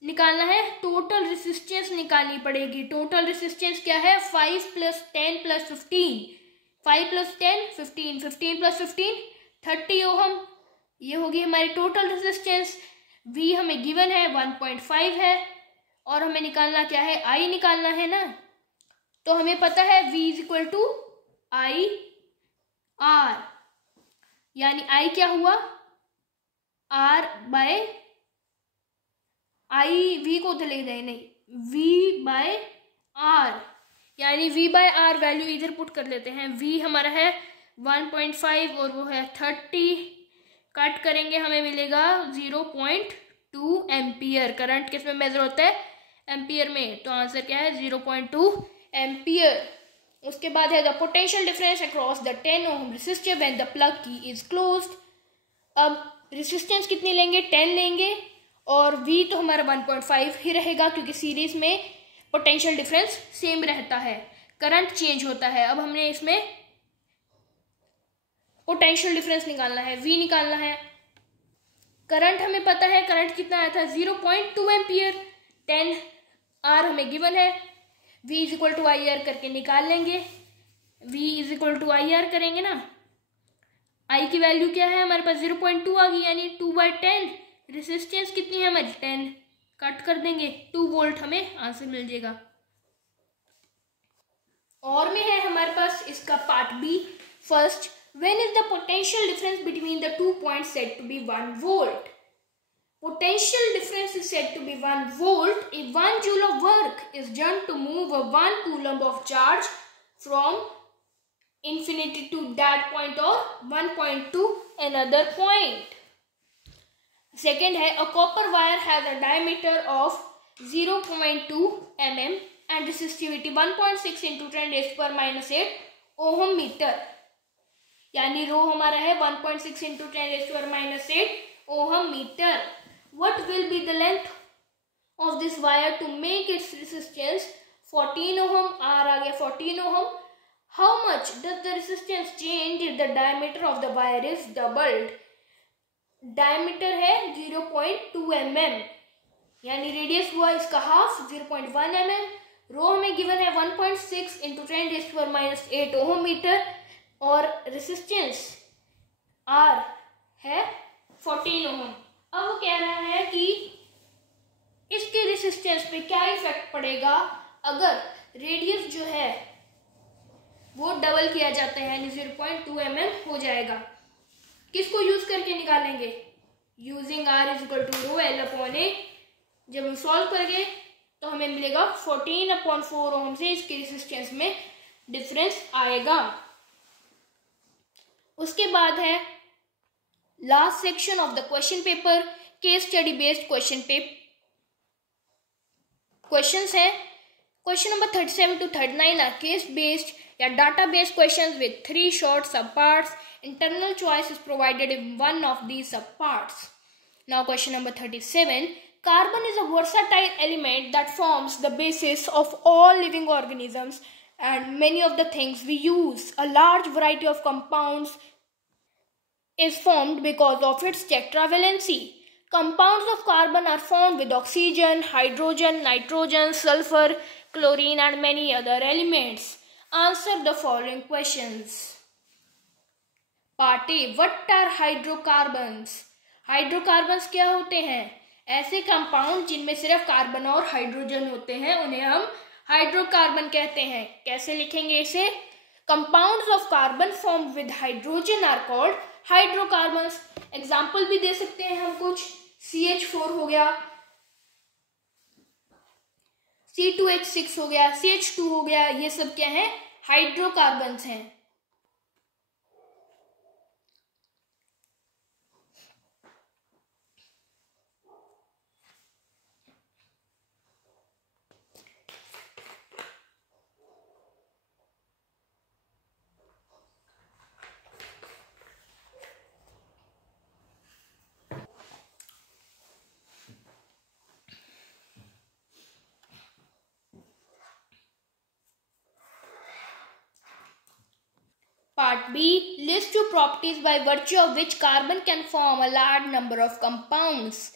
निकालना है? टोटल रेसिस्टेंस निकालनी पड़ेगी। टोटल रेसिस्टेंस क्या है? 5 + 10 + 15, 5 + 10 15, 15 + 15 30 ओम। ये होगी हमारी टोटल रेसिस्टेंस। V हमें गिवन है 1.5 है, और हमें निकालना क्या है? I निकालना है ना। तो हमें पता है V = I/R, यानी I क्या हुआ? R/I, V को उधर ले जाए, नहीं, V/R, यानी V/R वैल्यू इधर पुट कर लेते हैं। V हमारा है 1.5 और वो है 30, कट करेंगे हमें मिलेगा 0.2 एम्पियर। करंट किस में मेजर होता है? एम्पियर में, तो आंसर क्या है? 0.2 एम्पियर। उसके बाद है the potential difference across the 10 ohm resistor when the plug की इज क्लोज्ड। अब रेसिस्टेंस कितनी लेंगे? 10 लेंगे, और V तो हमारा 1.5 ही रहेगा क्योंकि सीरीज में पोटेंशियल डिफरेंस सेम रहता है, करंट चेंज होता है। अब हमने इसमें पोटेंशियल डिफरेंस निकालना है, V निकालना है। करंट हमें पता है, करंट कितना आया था? 0.2 एम्पियर, 10 R हमें गिवन है। V = IR करके निकाल लेंगे। V = IR करेंगे ना, I की वैल्यू क्या है हमारे पास? 0.2 आ गई, यानी 2/10। रेसिस्टेंस कितनी है हमारी? 10, कट कर देंगे, 2 वोल्ट हमें आंसर मिल जाएगा। और में है हमारे पास इसका part B। First, when is the potential difference between the 2 points said to be 1 volt? Potential difference is said to be 1 volt if 1 joule of work is done to move a 1 coulomb of charge from infinity to that point or 1 point to another point. Second है a copper wire has a diameter of 0.2 mm and resistivity 1.6 × 10⁻⁸ ohm meter, यानी रो हमारा है 1.6 × 10⁻⁸ ohm meter. What will be the length of this wire to make its resistance 14 ohm? R आ गया 14 ohm. How much does the resistance change if the diameter of the wire is doubled? Diameter है 0.2 mm, यानी रेडियस हुआ इसका हाफ 0.1 mm। रो हमें गिवन है 1.6 × 10⁻⁸ ओहम मीटर, और रेसिस्टेंस R है 14 ओम। अब वो कह रहा है कि इसके रेसिस्टेंस पे क्या इफेक्ट पड़ेगा अगर रेडियस जो है वो डबल किया जाता है, यानी 0.2 mm हो जाएगा। किसको यूज करके निकालेंगे? Using R = ρL/A। जब हम सॉल्व करेंगे तो हमें मिलेगा 14/4 ओम से इसके रेसिस्टेंस में डिफरेंस आएगा। उसके बाद है last section of the question paper, case study based questions है। Question number 37 to 39 are case based या data based questions with 3 short sub parts. Internal choice is provided in one of these sub parts. Now question number 37, carbon is a versatile element that forms the basis of all living organisms and many of the things we use. A large variety of compounds is formed because of its tetravalency. Compounds of carbon are formed with oxygen, hydrogen, nitrogen, sulfur, chlorine and many other elements. Answer the following questions. Part A, what are hydrocarbons? Hydrocarbons क्या होते हैं? ऐसे कंपाउंड जिनमें सिर्फ कार्बन और हाइड्रोजन होते हैं, उन्हें हम हाइड्रोकार्बन कहते हैं। कैसे लिखेंगे इसे? Compounds of carbon formed with hydrogen are called hydrocarbons. Example भी दे सकते हैं हम कुछ, CH4 हो गया, C2H6 हो गया, CH2 हो गया, ये सब क्या है? हाइड्रोकार्बन्स हैं। Part B, list two properties by virtue of which carbon can form a large number of compounds.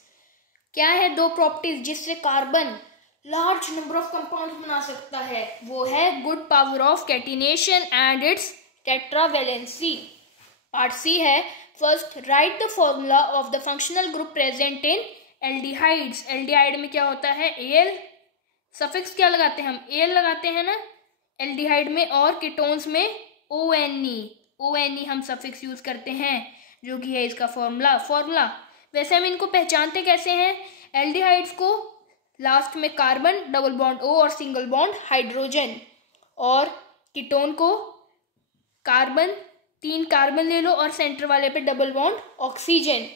क्या है दो प्रॉपर्टीज जिससे carbon large number of compounds बना सकता है? वो है good power of catenation and its tetravalency. Part C है, first write the formula of the functional group present in aldehydes. Aldehyde में क्या होता है? एल। सफिक्स क्या लगाते हैं हम? एल लगाते हैं ना एल्डिहाइड में, और कीटोन्स में ONE हम सफिक्स यूज करते हैं, जो कि है इसका फॉर्मूला। वैसे हम इनको पहचानते कैसे हैं? एल्डिहाइड्स को लास्ट में कार्बन, डबल बॉन्ड O और सिंगल बॉन्ड हाइड्रोजन, और कीटोन को कार्बन, 3 कार्बन ले लो और सेंटर वाले पे double bond oxygen.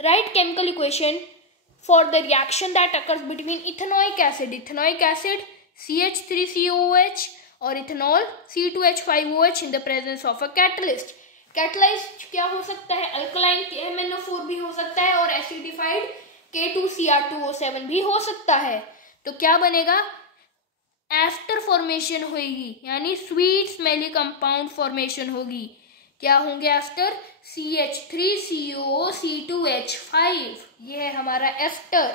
Right chemical equation for the reaction that occurs between ethanoic acid CH3COOH और ethanol C2H5OH in the presence of a catalyst. Catalyst क्या हो सकता है? अल्कलाइन KMnO4 भी हो सकता है, और एसिडिफाइड K2Cr2O7 भी हो सकता है। तो क्या बनेगा? एस्टर फॉर्मेशन होगी, यानी स्वीट स्मेली कंपाउंड फॉर्मेशन होगी। क्या होंगे एस्टर? CH3CO C2H5, ये है हमारा एस्टर,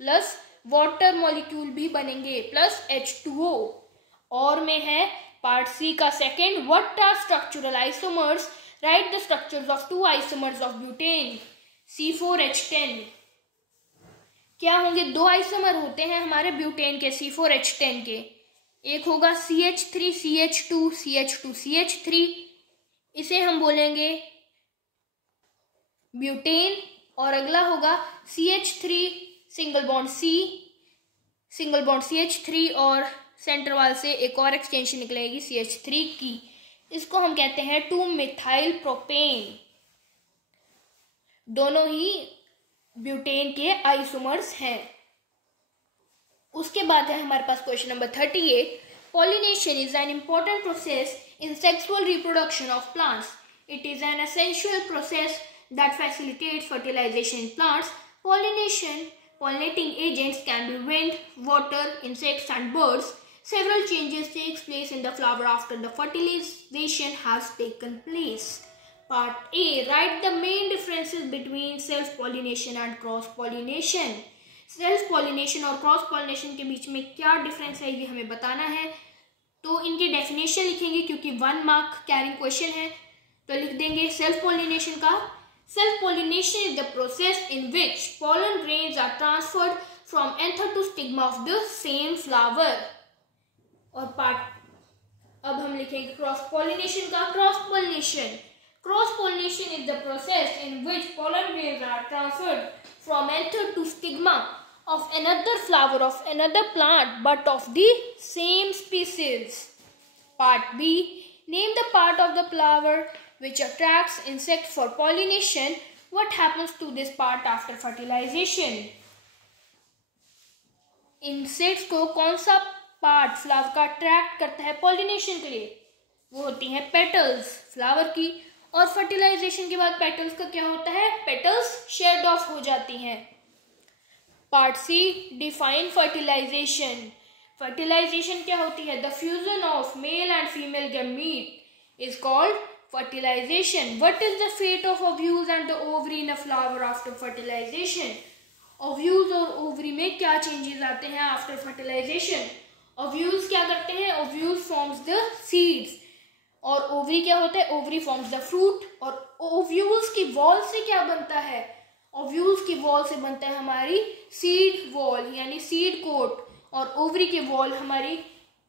प्लस वाटर मॉलिक्यूल भी बनेंगे, प्लस H2O। और में है पार्ट सी का second, what are structural isomers? Write the structures of 2 isomers of butane C4H10। क्या होंगे? 2 आइसोमर होते हैं हमारे ब्यूटेन के, C4H10 के। एक होगा CH3CH2CH2CH3, इसे हम बोलेंगे ब्यूटेन, और अगला होगा CH3 सिंगल बॉन्ड CH3, और सेंटर वाल से एक और एक्सटेंशन निकलेगी CH3 की। इसको हम कहते हैं 2-मिथाइल प्रोपेन। दोनों ही ब्यूटेन के आइसोमर्स हैं। उसके बाद है हमारे पास question number 38, pollination is an important process in sexual reproduction of plants. It is an essential process that facilitates fertilisation in plants. Pollinating agents can be wind, water, insects and birds. Several changes takes place in the flower after the fertilization has taken place. Part A, write the main differences between self-pollination and cross-pollination. Self-pollination और cross-pollination के बीच में क्या डिफरेंस है ये हमें बताना है। तो इनकी डेफिनेशन लिखेंगे, क्योंकि 1 मार्क कैरिंग क्वेश्चन है। तो लिख देंगे self-pollination का, self-pollination is the process in which pollen grains are transferred from anther to stigma of the same flower. और पार्ट अब हम लिखेंगे cross-pollination का, cross-pollination is the process in which pollen grains are transferred from anther to stigma of another flower of another plant but of the same species. Part B, name the part of the flower which attracts insects for pollination. What happens to this part after fertilization? Insects को कौन सा पार्ट फ्लावर का अट्रैक्ट करता है पॉलिनेशन के लिए? वो होती हैं पेटल्स फ्लावर की, और फर्टिलाइजेशन के बाद पेटल्स का क्या होता है? पेटल्स शेड ऑफ हो जाती हैं। Part C, define fertilization. Fertilization क्या होती है? The fusion of male and female gamete is called fertilization. What is the fate of ovules and the ovary in a flower after fertilization? Ovules और ovary में क्या changes आते हैं after fertilization? Ovules क्या करते हैं? Ovules forms the seeds, और ovary क्या होता है? Ovary forms the fruit। और ovules की wall से क्या बनता है? Ovules की wall से बनता है हमारी seed wall, यानी seed coat, और ovary की wall हमारी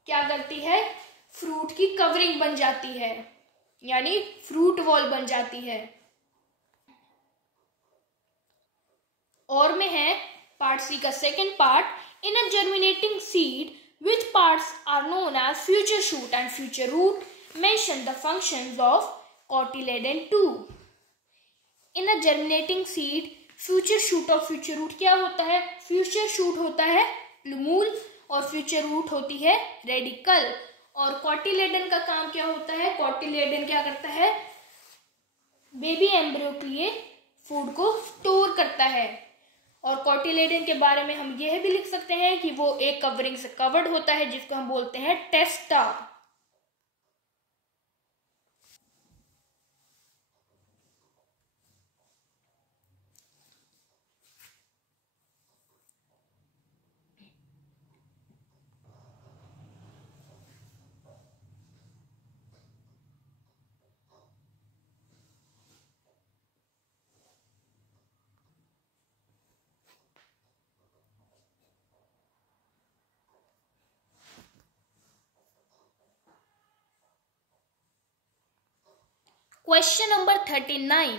क्या करती है? fruit की covering बन जाती है, यानी फ्रूट वॉल बन जाती है। और में है पार्ट सी का second part, in a germinating seed which parts are known as future shoot and future root, mention the functions of cotyledon 2। In a germinating seed future shoot और फ्यूचर रूट क्या होता है? फ्यूचर शूट होता है प्लूमूल, और फ्यूचर रूट होती है रेडिकल। और कॉटिलेडन का काम क्या होता है? कॉटिलेडन क्या करता है? बेबी एम्ब्रियो के लिए फूड को स्टोर करता है। और कॉटिलेडन के बारे में हम यह भी लिख सकते हैं कि वो एक कवरिंग से कवर्ड होता है, जिसको हम बोलते हैं टेस्टा। Question number 39.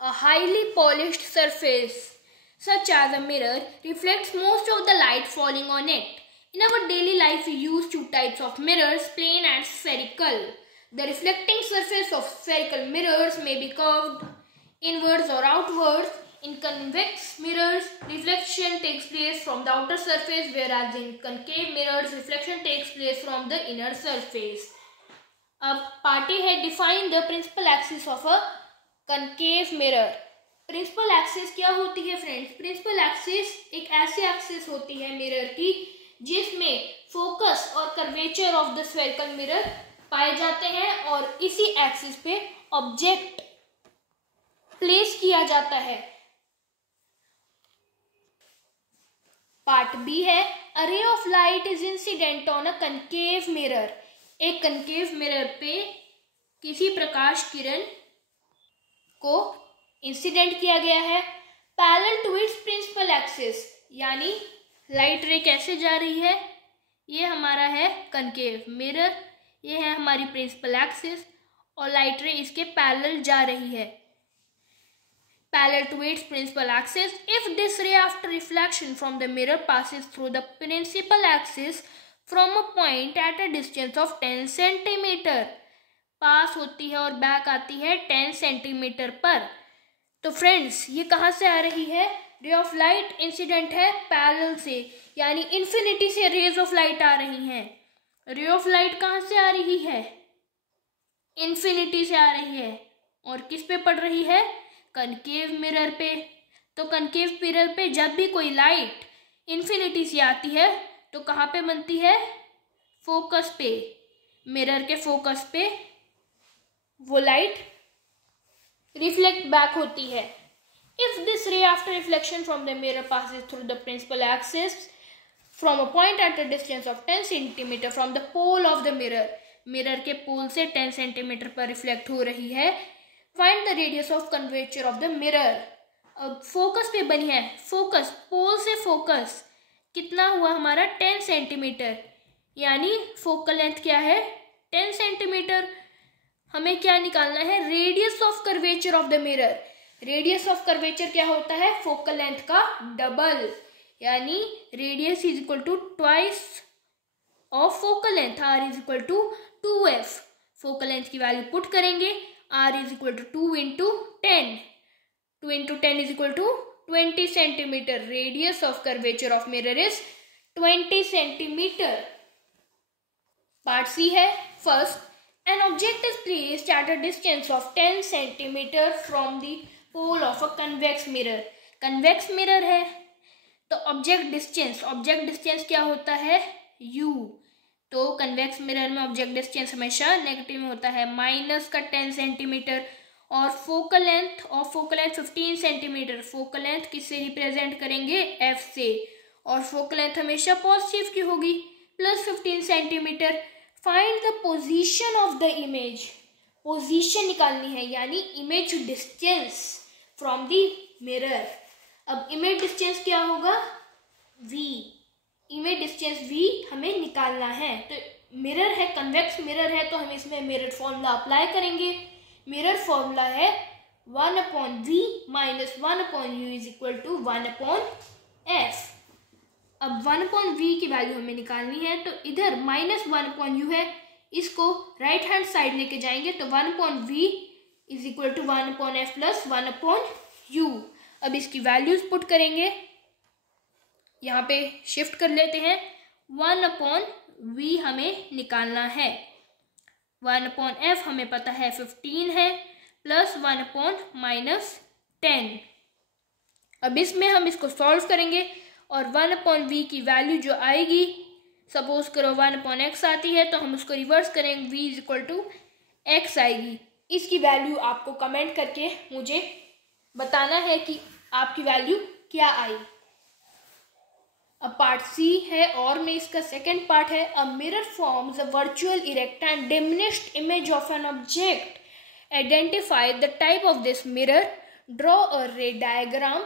A highly polished surface such as a mirror reflects most of the light falling on it. In our daily life we use two types of mirrors, plain and spherical. The reflecting surface of spherical mirrors may be curved inwards or outwards. In convex mirrors, reflection takes place from the outer surface, whereas in concave mirrors, reflection takes place from the inner surface. अब पार्टी है define the principal axis of a concave mirror. Principal axis क्या होती है फ्रेंड्स? प्रिंसिपल एक्सिस एक ऐसी एक्सिस होती है मिरर की जिसमें फोकस और curvature of the spherical mirror पाए जाते हैं और इसी एक्सिस पे ऑब्जेक्ट प्लेस किया जाता है. पार्ट बी है a ray of light is incident on a concave mirror. एक कनकेव मिरर पे किसी प्रकाश किरण को इंसिडेंट किया गया है parallel to its principal axis, यानी लाइट रे कैसे जा रही है? ये हमारा है कनकेव मिरर, ये है हमारी प्रिंसिपल एक्सिस और लाइट रे इसके पैरेलल जा रही है. Parallel to its principal axis. If this ray after reflection from the mirror passes through the principal axis from a point at a distance of 10 centimeter, पास होती है और बैक आती है 10 सेंटीमीटर पर. तो फ्रेंड्स ये कहाँ से आ रही है? रे ऑफ लाइट इंसिडेंट है पैरेलल से, यानी इन्फिनिटी से रेज ऑफ लाइट आ रही हैं. रे ऑफ लाइट कहाँ से आ रही है? इन्फिनिटी से आ रही है और किस पे पड़ रही है? कनकेव मिरर पे. तो कनकेव मिरर पे जब भी कोई लाइट इन्फिनिटी से आती है तो कहाँ पे बनती है? फोकस पे, मिरर के फोकस पे वो लाइट रिफ्लेक्ट बैक होती है. If this ray after reflection from the mirror passes through the principal axis from a point at a distance of 10 centimetre from the pole of the mirror, mirror के पोल से 10 सेंटीमीटर पर रिफ्लेक्ट हो रही है. Find the radius of curvature of the mirror. अब फोकस पे बनी है, फोकस पोल से फोकस कितना हुआ हमारा? 10 सेंटीमीटर, यानी फोकल लेंथ क्या है? 10 सेंटीमीटर. हमें क्या निकालना है? Radius of curvature of the mirror. Radius of curvature क्या होता है? फोकल लेंथ का डबल, यानी radius is equal to twice of focal length. R is equal to 2f. Focal length की वैल्यू पुट करेंगे. R is equal to 2 into 10. 2 into 10 is equal to 20 centimeter. Radius of curvature of mirror is 20 centimeter. Part C है. First, an object is placed at a distance of 10 centimeter from the pole of a convex mirror. Convex mirror है तो object distance क्या होता है? U. तो कन्वेक्स मिरर में ऑब्जेक्ट डिस्टेंस हमेशा नेगेटिव में होता है, माइनस का 10 सेंटीमीटर. और focal length 15 centimetre. Focal length किससे रिप्रेजेंट करेंगे? f से. और फोकल लेंथ हमेशा पॉजिटिव की होगी, plus 15 centimetre. Find the position of the image. Position निकालनी है, यानी image distance from the mirror. अब इमेज डिस्टेंस क्या होगा? v. इमेज डिस्टेंस v हमें निकालना है. तो मिरर है, कन्वेक्स मिरर है, तो हम इसमें मिरर फॉर्मूला अप्लाई करेंगे. मिरर फॉर्मूला है 1/v minus 1/u is equal to 1/f. अब 1/v की वैल्यू हमें निकालनी है, तो इधर माइनस 1/u है, इसको राइट हैंड साइड लेके जाएंगे तो 1/v is equal to 1/f plus 1/u. अब इसकी वैल्यूज पुट करेंगे, यहाँ पे शिफ्ट कर लेते हैं. 1/v हमें निकालना है. 1/f हमें पता है 15 है, प्लस 1/-10. अब इसमें हम इसको सॉल्व करेंगे और 1/v की वैल्यू जो आएगी, सपोज करो 1/x आती है तो हम उसको रिवर्स करेंगे, v is equal to x आएगी. इसकी वैल्यू आपको कमेंट करके मुझे बताना है कि आपकी वैल्यू क्या आई. अब पार्ट सी है और में इसका सेकेंड पार्ट है. A mirror forms a virtual erect and diminished image of an object. Identify the type of this mirror. Draw a ray diagram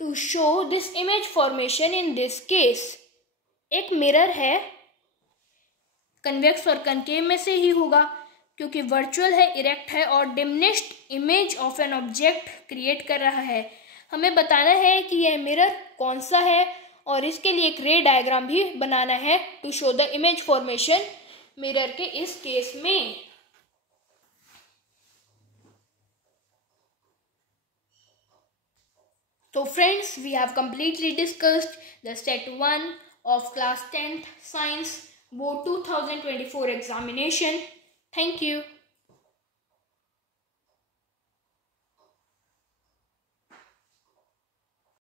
to show this image formation in this case. एक मिरर है, कन्वेक्स और कनकेव में से ही होगा. क्योंकि वर्चुअल है, इरेक्ट है और diminished image of an object create कर रहा है। हमें बताना है कि यह मिरर कौन सा है और इसके लिए एक रे डायग्राम भी बनाना है to show the image formation mirror के इस केस में। So friends, we have completely discussed the Set 1 of class 10th Science Board 2024 examination. Thank you.